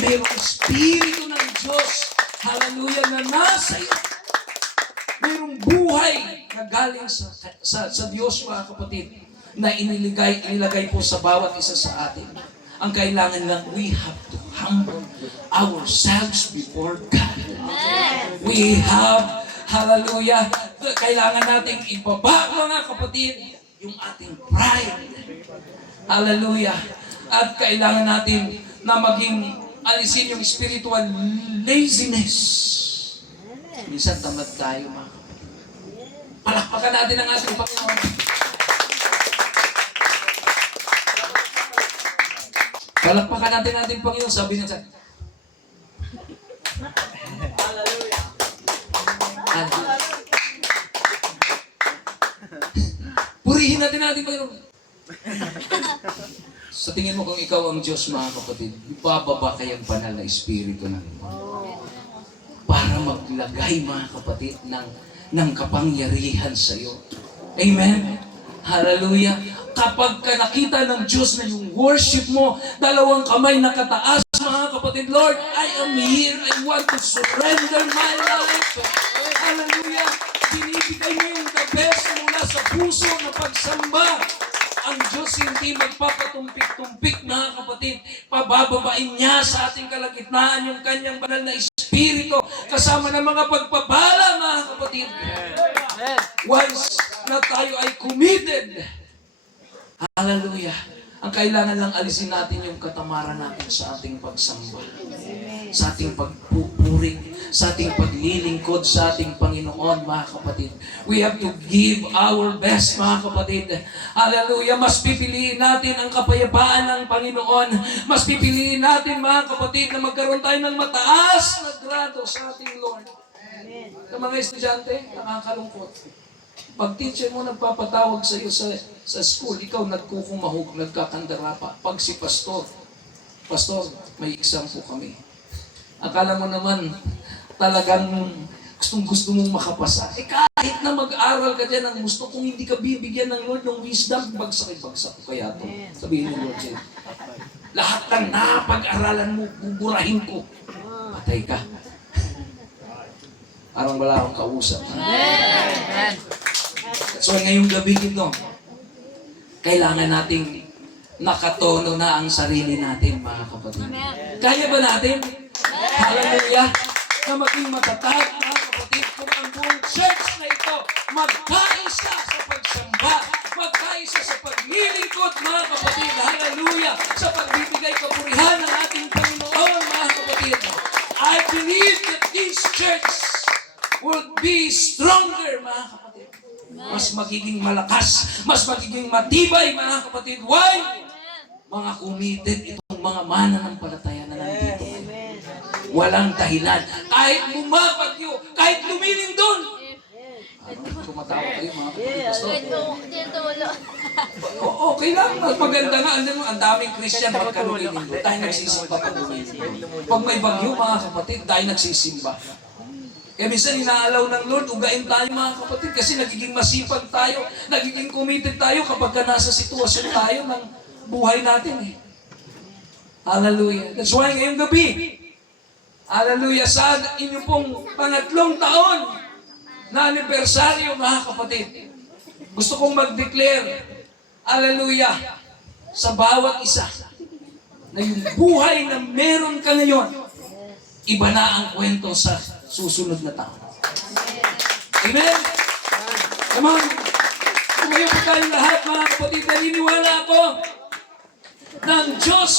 Mayroong Espiritu ng Diyos, hallelujah, na nasa iyo. Mayroong buhay na galing sa Diyos, mga kapatid, na inilagay po sa bawat isa sa atin. Ang kailangan lang, we have to humble ourselves before God. We have, hallelujah, kailangan nating ibaba, mga kapatid, yung ating pride. Hallelujah. At kailangan natin na maging alisin yung spiritual laziness. Minsan tamad tayo, mga kapatid. Palakpakan natin ang ating Panginoon. Palakpakan natin ang ating Panginoon. Sabi niya sa Hallelujah. Purihin natin ang ating Panginoon. Sa tingin mo kung ikaw ang Diyos, mga kapatid, ibababa kayang banal na Espiritu ng Lord para maglagay, mga kapatid, ng kapangyarihan sa iyo. Amen? Hallelujah. Kapag ka nakita ng Diyos na yung worship mo, dalawang kamay nakataas, mga kapatid, Lord, I am here. I want to surrender my life. Hallelujah. Binibigay mo yung the best mula sa puso na pagsamba. Ang Diyos hindi magpapatumpik-tumpik, mga kapatid. Pabababain niya sa ating kalagitnaan yung kanyang banal na Espiritu kasama ng mga pagpapala, mga kapatid. Once na tayo ay committed, hallelujah, ang kailangan lang alisin natin yung katamaran natin sa ating pagsamba, sa ating pagpupuri, sa ating paglilingkod sa ating Panginoon, mga kapatid. We have to give our best, mga kapatid. Hallelujah. Mas pipiliin natin ang kapayapaan ng Panginoon. Mas pipiliin natin, mga kapatid, na magkaroon tayo ng mataas na grado sa ating Lord. Sa mga estudyante, nakakalungkot. Pag teacher mo nagpapatawag sa iyo sa school, ikaw nagkukumahog, nagkakandara pa. Pag si pastor, may exam po kami. Akala mo naman, talagang gustong-gusto mong makapasa. Kahit na mag-aral ka dyan ng gusto, kung hindi ka bibigyan ng Lord ng wisdom, bagsak ko kaya ito. Sabihin ni Lord sa'yo, lahat ng napag-aralan mo, gugurahin ko. Patay ka. Parang wala akong kausap. Amen. So ngayong gabi ito, kailangan nating nakatono na ang sarili natin, mga kapatid. Kaya ba natin? Hallelujah! Na maging matatag, mga kapatid, kung ang buong church na ito magkaisa sa pagsamba, magkaisa sa paglilingkod, mga kapatid. Hallelujah! Sa pagbibigay kapurihan ng ating Panginoon, mga kapatid. I believe that this church will be stronger, mga kapatid. mas magiging malakas, mas magiging matibay, mga kapatid. Why? Mga committed itong mga mananampalataya na nandito. Walang dahilan. Kahit bumabagyo, kahit lumilindol. Tumatawa kayo, mga kapatid. Pastor. Okay lang. Maganda nga. Ang daming Christian pagka lumilindol. Tayo nagsisimba pag lumilindol. Pag may bagyo, mga kapatid, tayo nagsisimba. Kaya minsan inaalaw ng Lord, ugain tayo, mga kapatid, kasi nagiging masipag tayo, nagiging committed tayo kapag ka nasa sitwasyon tayo ng buhay natin. Hallelujah. That's why ngayong gabi, hallelujah, sa inyong pong pangatlong taon na anibersaryo, mga kapatid, gusto kong mag-declare, hallelujah, sa bawat isa, na yung buhay na meron ka ngayon, iba na ang kwento sa susunod na taon. Amen? Come on. Tumayo po tayong lahat, mga kapatid. Naniniwala ako ng Diyos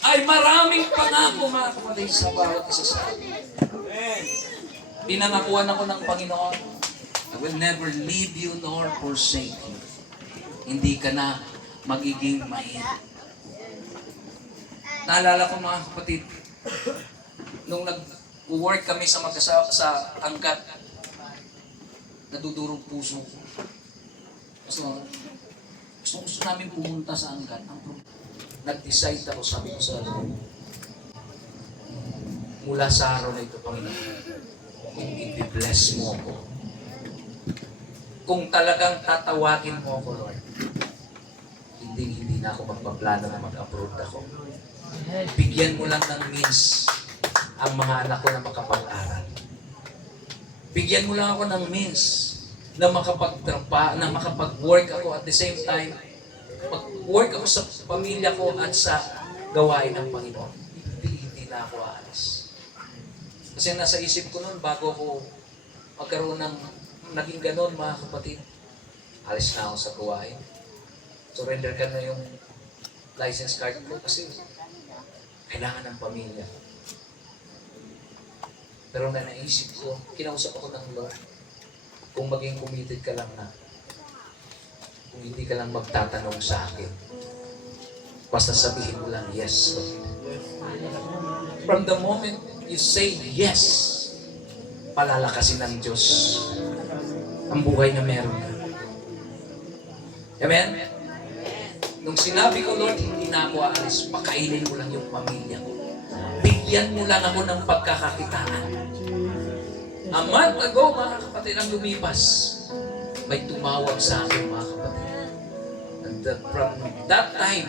ay maraming pangako, mga kapatid, sa bawat isa sa atin. Pinangakuan ako ng Panginoon, I will never leave you nor forsake you. Hindi ka na magiging mahirap. Naalala ko, mga kapatid, nung nag-work kami sa sa angkat, nadudurog puso ko. Gusto namin pumunta sa angkat. Nag-decide ako, sabi ko sa mula sa araw na ito, Panginoon, kung i-bless mo ako, kung talagang tatawagin mo ako, Lord, hindi na ako magpaplano na mag-abroad ako. Bigyan mo lang ng means ang mga anak ko na makapag-aral. Bigyan mo lang ako ng means na na makapag-work ako at the same time, mag-work ako sa pamilya ko at sa gawain ng Panginoon. Hindi na ako aalis. Kasi nasa isip ko noon, bago ako magkaroon ng naging ganon, mga kapatid, alis na ako sa gawain. Surrender ka na yung license card ko kasi kailangan ng pamilya. Pero na naisip ko, kinausap ako ng Lord, kung maging committed ka lang na, kung hindi ka lang magtatanong sa akin, basta sabihin mo lang, yes, Lord. From the moment you say yes, palalakasin ng Diyos ang buhay na meron ka. Amen? Nung sinabi ko, Lord, hindi na ako aalis, pakainin mo lang yung pamilya ko. Bigyan mo lang ako ng pagkakakitaan. A month ago, mga kapatid, ang lumipas, may tumawag sa akin, mga kapatid. And from that time,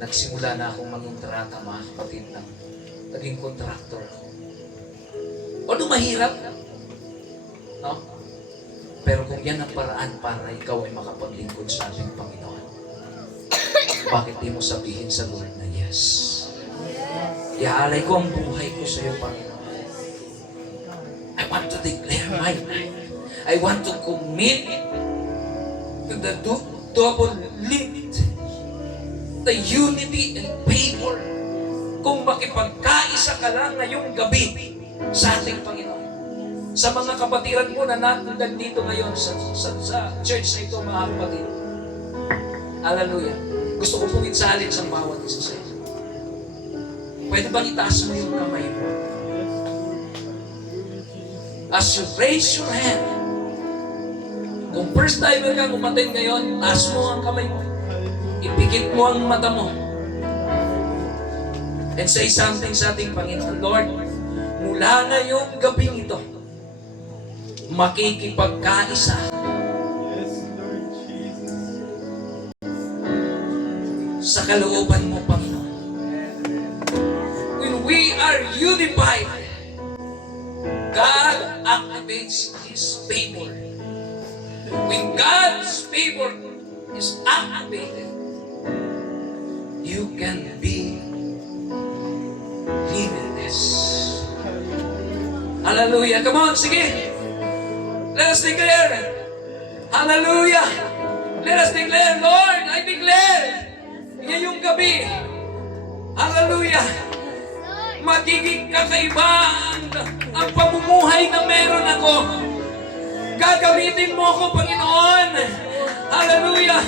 nagsimula na akong mangontrata, mga kapatid, ng naging contractor ako. Ano mahirap? No? Pero kung yan ang paraan para ikaw ay makapaglingkod sa ating Panginoon, bakit di mo sabihin sa Lord na yes? Iaalay ko ang buhay ko sa iyo, Panginoon. I want to declare my life. I want to commit to the double limit, the unity and favor. Kung makipagkaisa ka lang ngayong gabi sa ating Panginoon. Sa mga kapatiran mo na nandito ngayon sa church na ito, mga kapatid. Hallelujah. Gusto ko pong itsalin sa bawat isa sa iyo. Pwede bang itaas mo yung kamay mo? As you raise your hand, kung first timer kang umatin ngayon, taas mo ang kamay mo. Ipikit mo ang mata mo. And say something sa ating Panginoon. Lord, mula ngayong gabing ito, makikipagkaisa sa kalooban mo, Panginoon. When we are unified, God activates His favor. When God's favor is activated, you can be limitless. Hallelujah. Come on, sige. Let us declare. Hallelujah. Let us declare, Lord, I declare, ngayong gabi, hallelujah, magiging kakaiba ang pamumuhay na meron ako. Gagamitin mo ako, Panginoon. Hallelujah.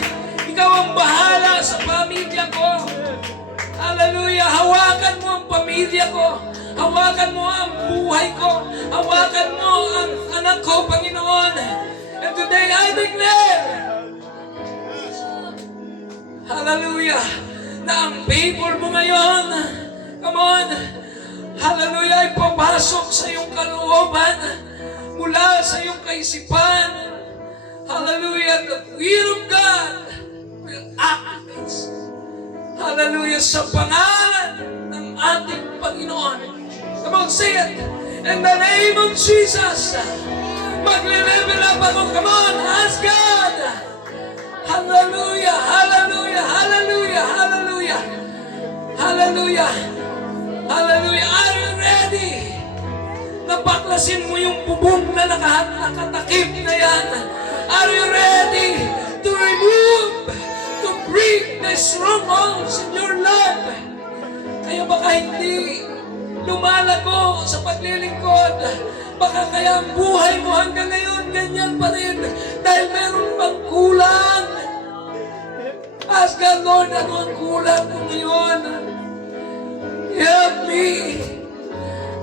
Ikaw ang bahala sa pamilya ko. Hallelujah. Hawakan mo ang pamilya ko. Hawakan mo ang buhay ko. Hawakan mo ang anak ko, Panginoon. And today I declare, hallelujah, na ang favor mo ngayon, come on, hallelujah, ay papasok sa iyong kalooban, mula sa iyong kaisipan. Hallelujah, the will of God will activate. Hallelujah, sa pangalan ng ating Panginoon. Come on, say it. In the name of Jesus, magle-level up ako. Come on, ask God. Hallelujah, hallelujah, hallelujah, hallelujah. Hallelujah. Hallelujah. Are you ready? Napaklasin mo yung bubong na nakatakip na yan. Are you ready to remove, to break the strongholds in your life? Kaya baka hindi lumalago sa paglilingkod. Baka kaya ang buhay mo hanggang ngayon ganyan pa rin dahil meron pang kulang. Ask God, Lord, ano ang kulang ko ngayon? Help me.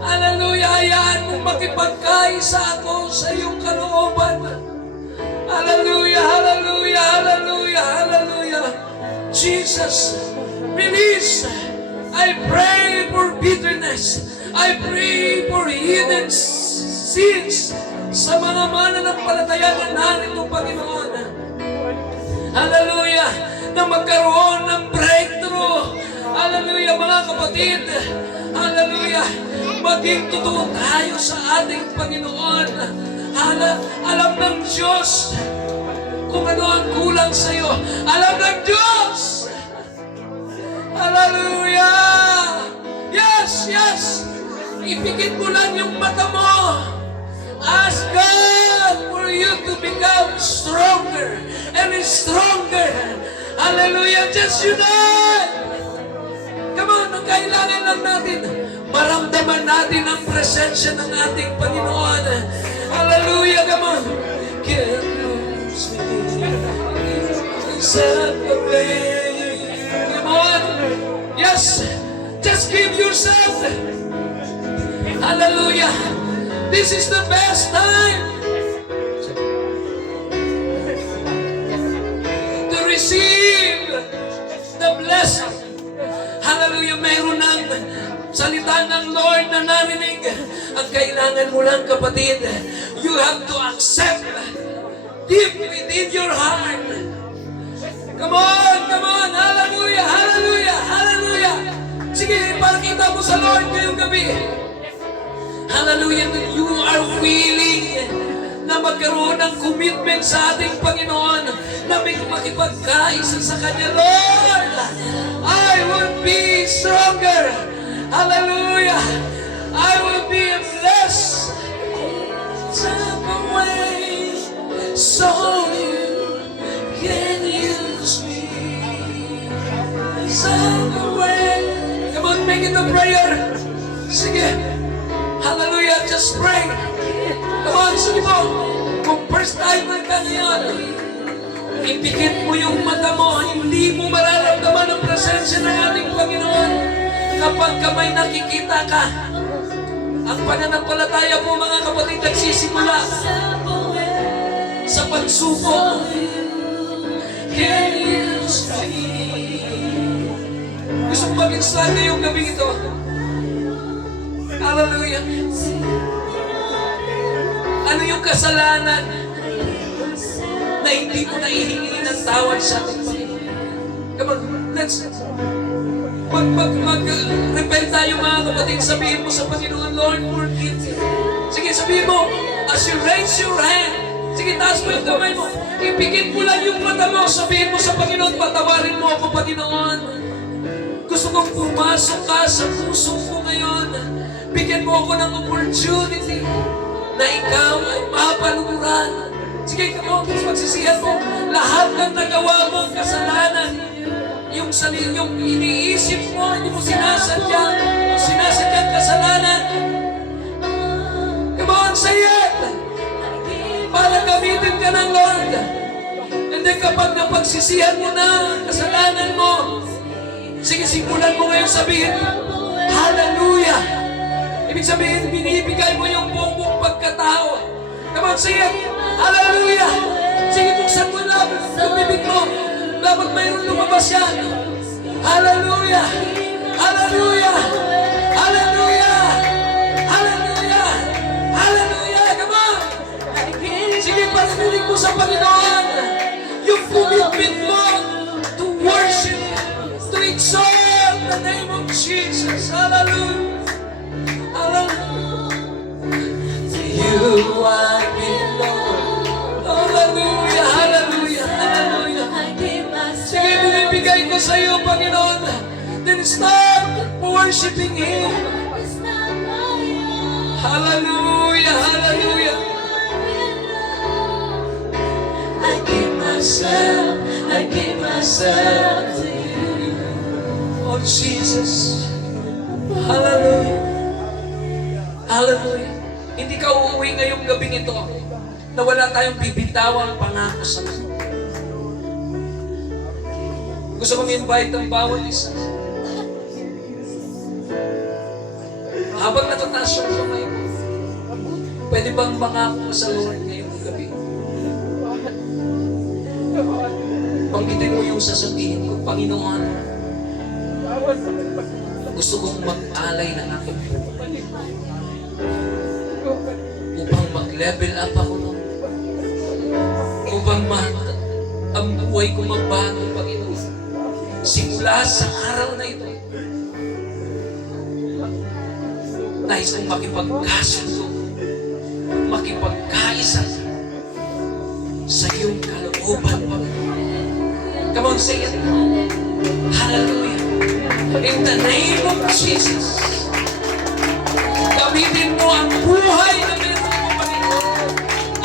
Hallelujah. Hayaan mong makipagkaisa ako sa iyong kalooban. Hallelujah, hallelujah, hallelujah, hallelujah. Jesus, release. I pray for bitterness. I pray for hidden sins sa mga mananampalataya na narito, Panginoon. Hallelujah. Na magkaroon ng breakthrough. Hallelujah, mga kapatid. Hallelujah. Maging totoo tayo sa ating Panginoon. Alam ng Diyos kung ano ang kulang sa iyo. Alam ng Diyos. Hallelujah. Yes, yes. Ipikit mo lang yung mata mo. Ask God for you to become stronger and stronger. Hallelujah. Just unite. Come on, ang kailangan lang natin, maramdaman natin ang presensya ng ating Panginoon. Hallelujah. Come on. Can you see? Come on. Yes. Just give yourself. Hallelujah. This is the best time to receive the blessing. Hallelujah. Mayroon ng salita ng Lord na narinig. Ang kailangan mo lang, kapatid, you have to accept deep within your heart. Come on, come on. Hallelujah, hallelujah, hallelujah. Sige, ipakita mo sa Lord ngayong gabi. Hallelujah, that you are willing na magkaroon ng commitment sa ating Panginoon na may makipagkaisa sa Kanya. Lord, I will be stronger. Hallelujah. I will be blessed. Take away so you can use me. Take away. Come on, make it a prayer. Sige. Hallelujah, just pray. Come on, sige mo. Kung first time na ka ngayon, ipikit mo yung mata mo, hindi mo mararamdaman ang presensya ng ating Panginoon. Kapag kamay nakikita ka, ang pananampalataya mo, mga kapatid, nagsisimula sa pagsuko. Can you see? Gusto mo mag-install ngayong gabi ito? Hallelujah. Ano yung kasalanan na hindi mo naihingi ng tawad sa ating Panginoon? Come on, let's mag-repent tayo, mga kapatid. Sabihin mo sa Panginoon, Lord, forgive me. Sige, sabihin mo, as you raise your hand, sige, taas mo yung kamay mo. Ipikit mo lang yung mata mo. Sabihin mo sa Panginoon, patawarin mo ako, Panginoon. Gusto kong pumasok ka sa puso ko ngayon. Bigyan mo ako ng opportunity na ikaw ay mapaluran. Sige, come on, magsisihan mo. Lahat ng nagawa mong kasalanan, yung iniisip mo, hindi mo sinasadyang kasalanan. Come on, say it! Para napagsisihan mo na ang kasalanan mo, sige, simulan mo ngayon sabihin, Hallelujah! Ibig sabihin, binibigay mo yung buong pagkatao. Come on, say it! Hallelujah! Sige, buksan mo na yung bibig mo. Dapat mayroon lumabas yan. Hallelujah! Hallelujah! Hallelujah! Hallelujah! Hallelujah! Come on! Sige, paninig mo sa Panginoon yung commitment mo to worship, to exalt the name of Jesus. Hallelujah! Hallelujah! To you I belong. Hallelujah! Hallelujah! Hallelujah! Sige, binibigay ko sa iyo, Panginoon. Then start worshiping Him. Hallelujah! Hallelujah! I give myself to you. Oh Jesus. Hallelujah. Hallelujah. Hindi ka uuwi ngayong gabing ito na wala tayong bibitawang pangako sa Lord. Gusto kong invite ang bawat isa. Habang natataas yung kamay mo, pwede bang pangako sa Lord ngayong gabi? Panggitin mo yung sasabihin ko, Panginoon, gusto kong mag-alay ng aking buhay upang mag-level up ako, upang ang buhay ko magbago, Panginoon. Simula sa araw na ito, nais kong makipagkasundo, makipagkaisa sa iyong kalooban, Panginoon. Come on, say it. Hallelujah. In the name of Jesus. Gamitin mo ang buhay na meron mo, Panginoon.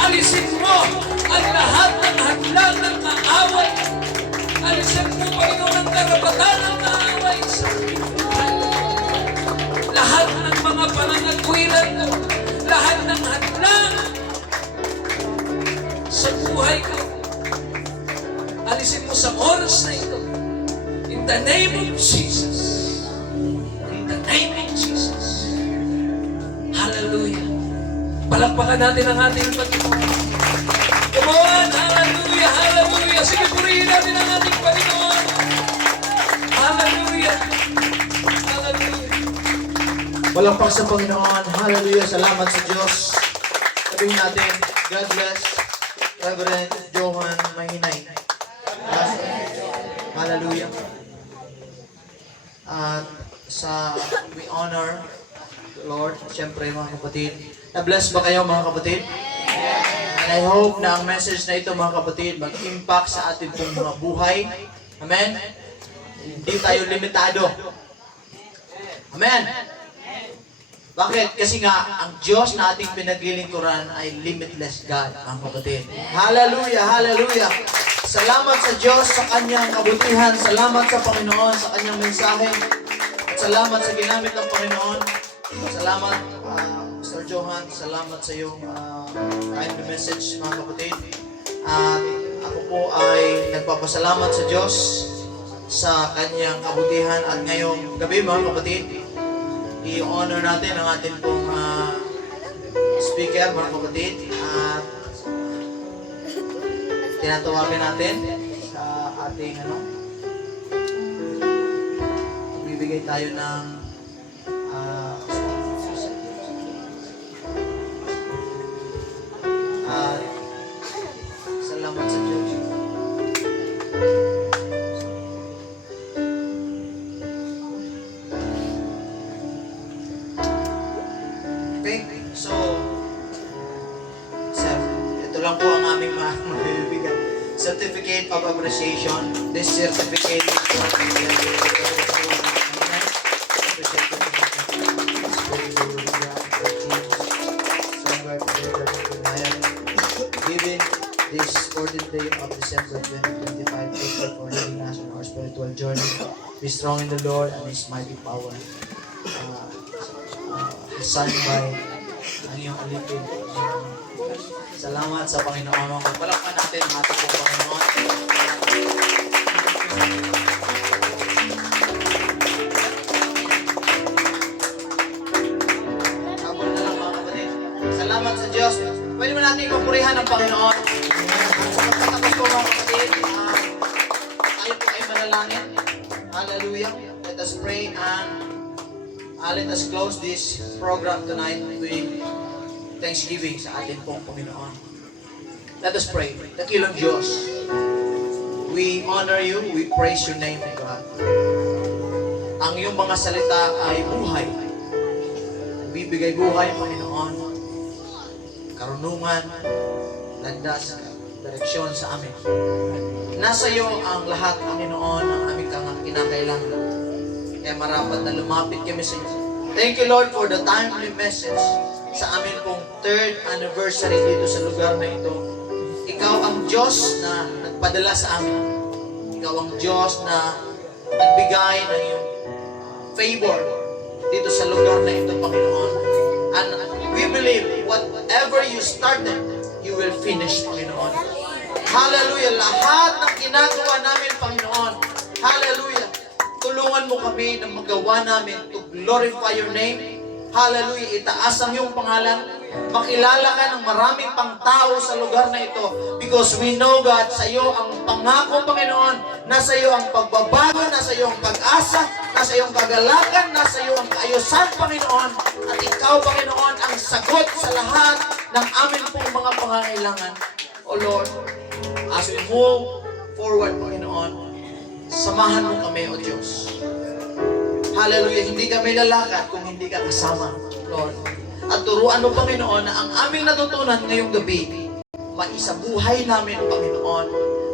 Alisin mo ang lahat ng hadlang ng kaaway. Alisin mo, Panginoon, ang karapatan ng kaaway sa aking buhay. Lahat ng mga panangatwiran ko, lahat ng hadlang sa buhay ko, alisin mo sa oras na ito. In the name of Jesus. In the name of Jesus. Hallelujah. Palakpakan natin ang ating Panginoon. Come on! Hallelujah! Hallelujah! Sige, purihin natin ang ating Panginoon. Hallelujah! Hallelujah! Palakpak sa Panginoon. Hallelujah. Salamat sa Diyos. Sabihin natin, God bless Reverend Johan Mahinay. Hallelujah. At we honor the Lord. Siyempre mga kapatid. Na-bless ba kayo mga kapatid? And I hope na ang message na ito mga kapatid mag-impact sa ating pong mga buhay. Amen? Hindi tayo limitado. Amen? Bakit? Kasi nga, ang Diyos na ating pinaglilingkuran ay limitless God, mga kapatid. Hallelujah! Hallelujah! Salamat sa Diyos sa kanyang kabutihan. Salamat sa Panginoon sa kanyang mensahe. At salamat sa ginamit ng Panginoon. Salamat, Mr. Johan. Salamat sa iyong kind message, mga kapatid. At ako po ay nagpapasalamat sa Diyos sa kanyang kabutihan. At ngayong gabi, mga kapatid, i-honor natin ang ating pong speaker, mga kapatid. At tinatawagan natin sa ating bibigay tayo ng salamat sa Diyos. Okay, so sir, ito lang po ang aming mabibigyan. Certificate of Appreciation. This certificate is for given this 14th day of December 2025, thankful for leading us on our spiritual journey. Be strong in the Lord and His mighty power. Signed by ang iyong alipin, Salamat sa Panginoon. Palakpan natin ang ating pong Panginoon. Sabon na lang mga kapatid. Salamat sa Diyos. Pwede mo natin papurihan ang Panginoon. Sa pagkatapos po mga kapatid, tayo po ay manalangin. Hallelujah. Let us pray and let us close this program tonight with thanksgiving sa ating pong Panginoon. Let us pray. Dakilang Diyos, we honor you, we praise your name, God. Ang iyong mga salita ay buhay. Bibigay buhay, Panginoon. Karunungan, landas, direksyon sa amin. Nasa iyo ang lahat, Panginoon, ng aming kinakailangan. Kaya marapat na lumapit kami sa iyo. Thank you, Lord, for the timely message sa amin pong 3rd anniversary dito sa lugar na ito. Ikaw ang Diyos na nagpadala sa amin. Ikaw ang Diyos na nagbigay ng iyong favor dito sa lugar na ito, Panginoon. And we believe whatever you started, you will finish, Panginoon. Hallelujah! Lahat ng ginagawa namin, Panginoon. Hallelujah! Tulungan mo kami na magawa namin to glorify your name. Hallelujah! Itaas ang iyong pangalan. Makilala ka ng maraming pang tao sa lugar na ito. Because we know, God, sa iyo ang pangako, Panginoon. Nasa iyo ang pagbabago, nasa iyo ang pag-asa, nasa iyo ang kagalakan, nasa iyo ang kaayusan, Panginoon. At ikaw, Panginoon, ang sagot sa lahat ng amin pong mga pangangailangan. O Lord, as we move forward, Panginoon, samahan mo kami, O Diyos. Hallelujah, hindi kami lalakad kung hindi ka kasama, Lord. At turuan mo, Panginoon, na ang aming natutunan ngayong gabi, maisabuhay namin, Panginoon.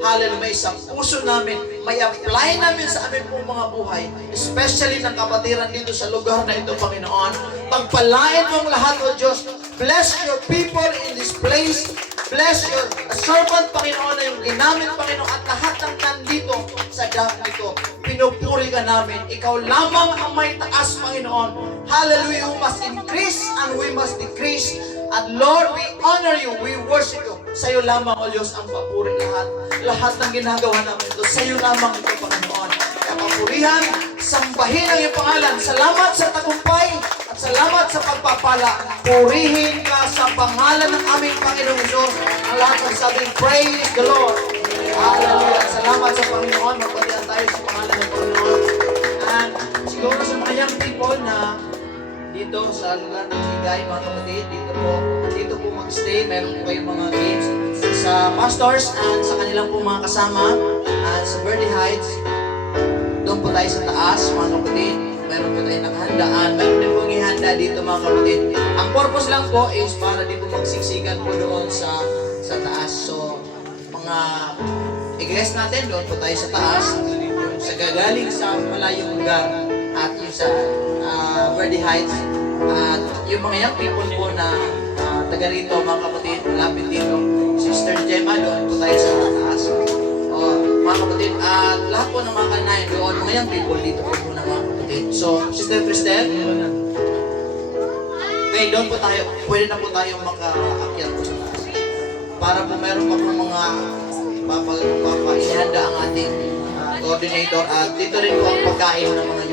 Hallelujah, may isang puso namin, may apply namin sa amin pong mga buhay, especially ng kapatiran dito sa lugar na ito, Panginoon. Pagpalain mong lahat, O Diyos. Bless your people in this place. Bless your servant, Panginoon, na yung ginamit, Panginoon, at lahat ng nandito sa dam nito. Pinupuri ka namin. Ikaw lamang ang may taas, Panginoon. Hallelujah, we must increase and we must decrease. At Lord, we honor you, we worship you. Sa iyo lamang, O Diyos, ang papuri lahat. Lahat ng ginagawa namin ito, sa iyo lamang ito, Panginoon. Kaya papurihan, sambahin ang iyong pangalan. Salamat sa tagumpay at salamat sa pagpapala. Purihin ka sa pangalan ng aming Panginoong Diyos. Ang lahat ng sabing, praise the Lord. Hallelujah. Salamat sa Panginoon. Magpatihan tayo sa pangalan ng Panginoon. And siguro sa mga young people na dito sa lugar ng Higay, mga kapatid, dito po mag-stay. Meron po kayong mga games sa pastors and sa kanilang po mga kasama and sa Verde Heights. Doon po tayo sa taas, mga kapatid. Meron po tayo nakahandaan. Meron din pong ihanda dito, mga kapatid. Ang purpose lang po is para di po magsiksikan po doon sa taas. So, mga i-guest natin, doon po tayo sa taas. Yung sa gagaling sa malayong lugar at yung sa Verde Heights. At yung mga young people po na taga rito, mga kapatid, malapit dito. Sister Gemma, doon po tayo sa taas. O, mga kapatid, at lahat po ng mga kanayan doon, mga young people dito po muna, mga kapatid. So, Sister Cristel, okay, doon po tayo, pwede na po tayo makaakyat po sa taas. Para po meron pa po mga papaihanda ang ating coordinator at dito rin po ang pagkain ng mga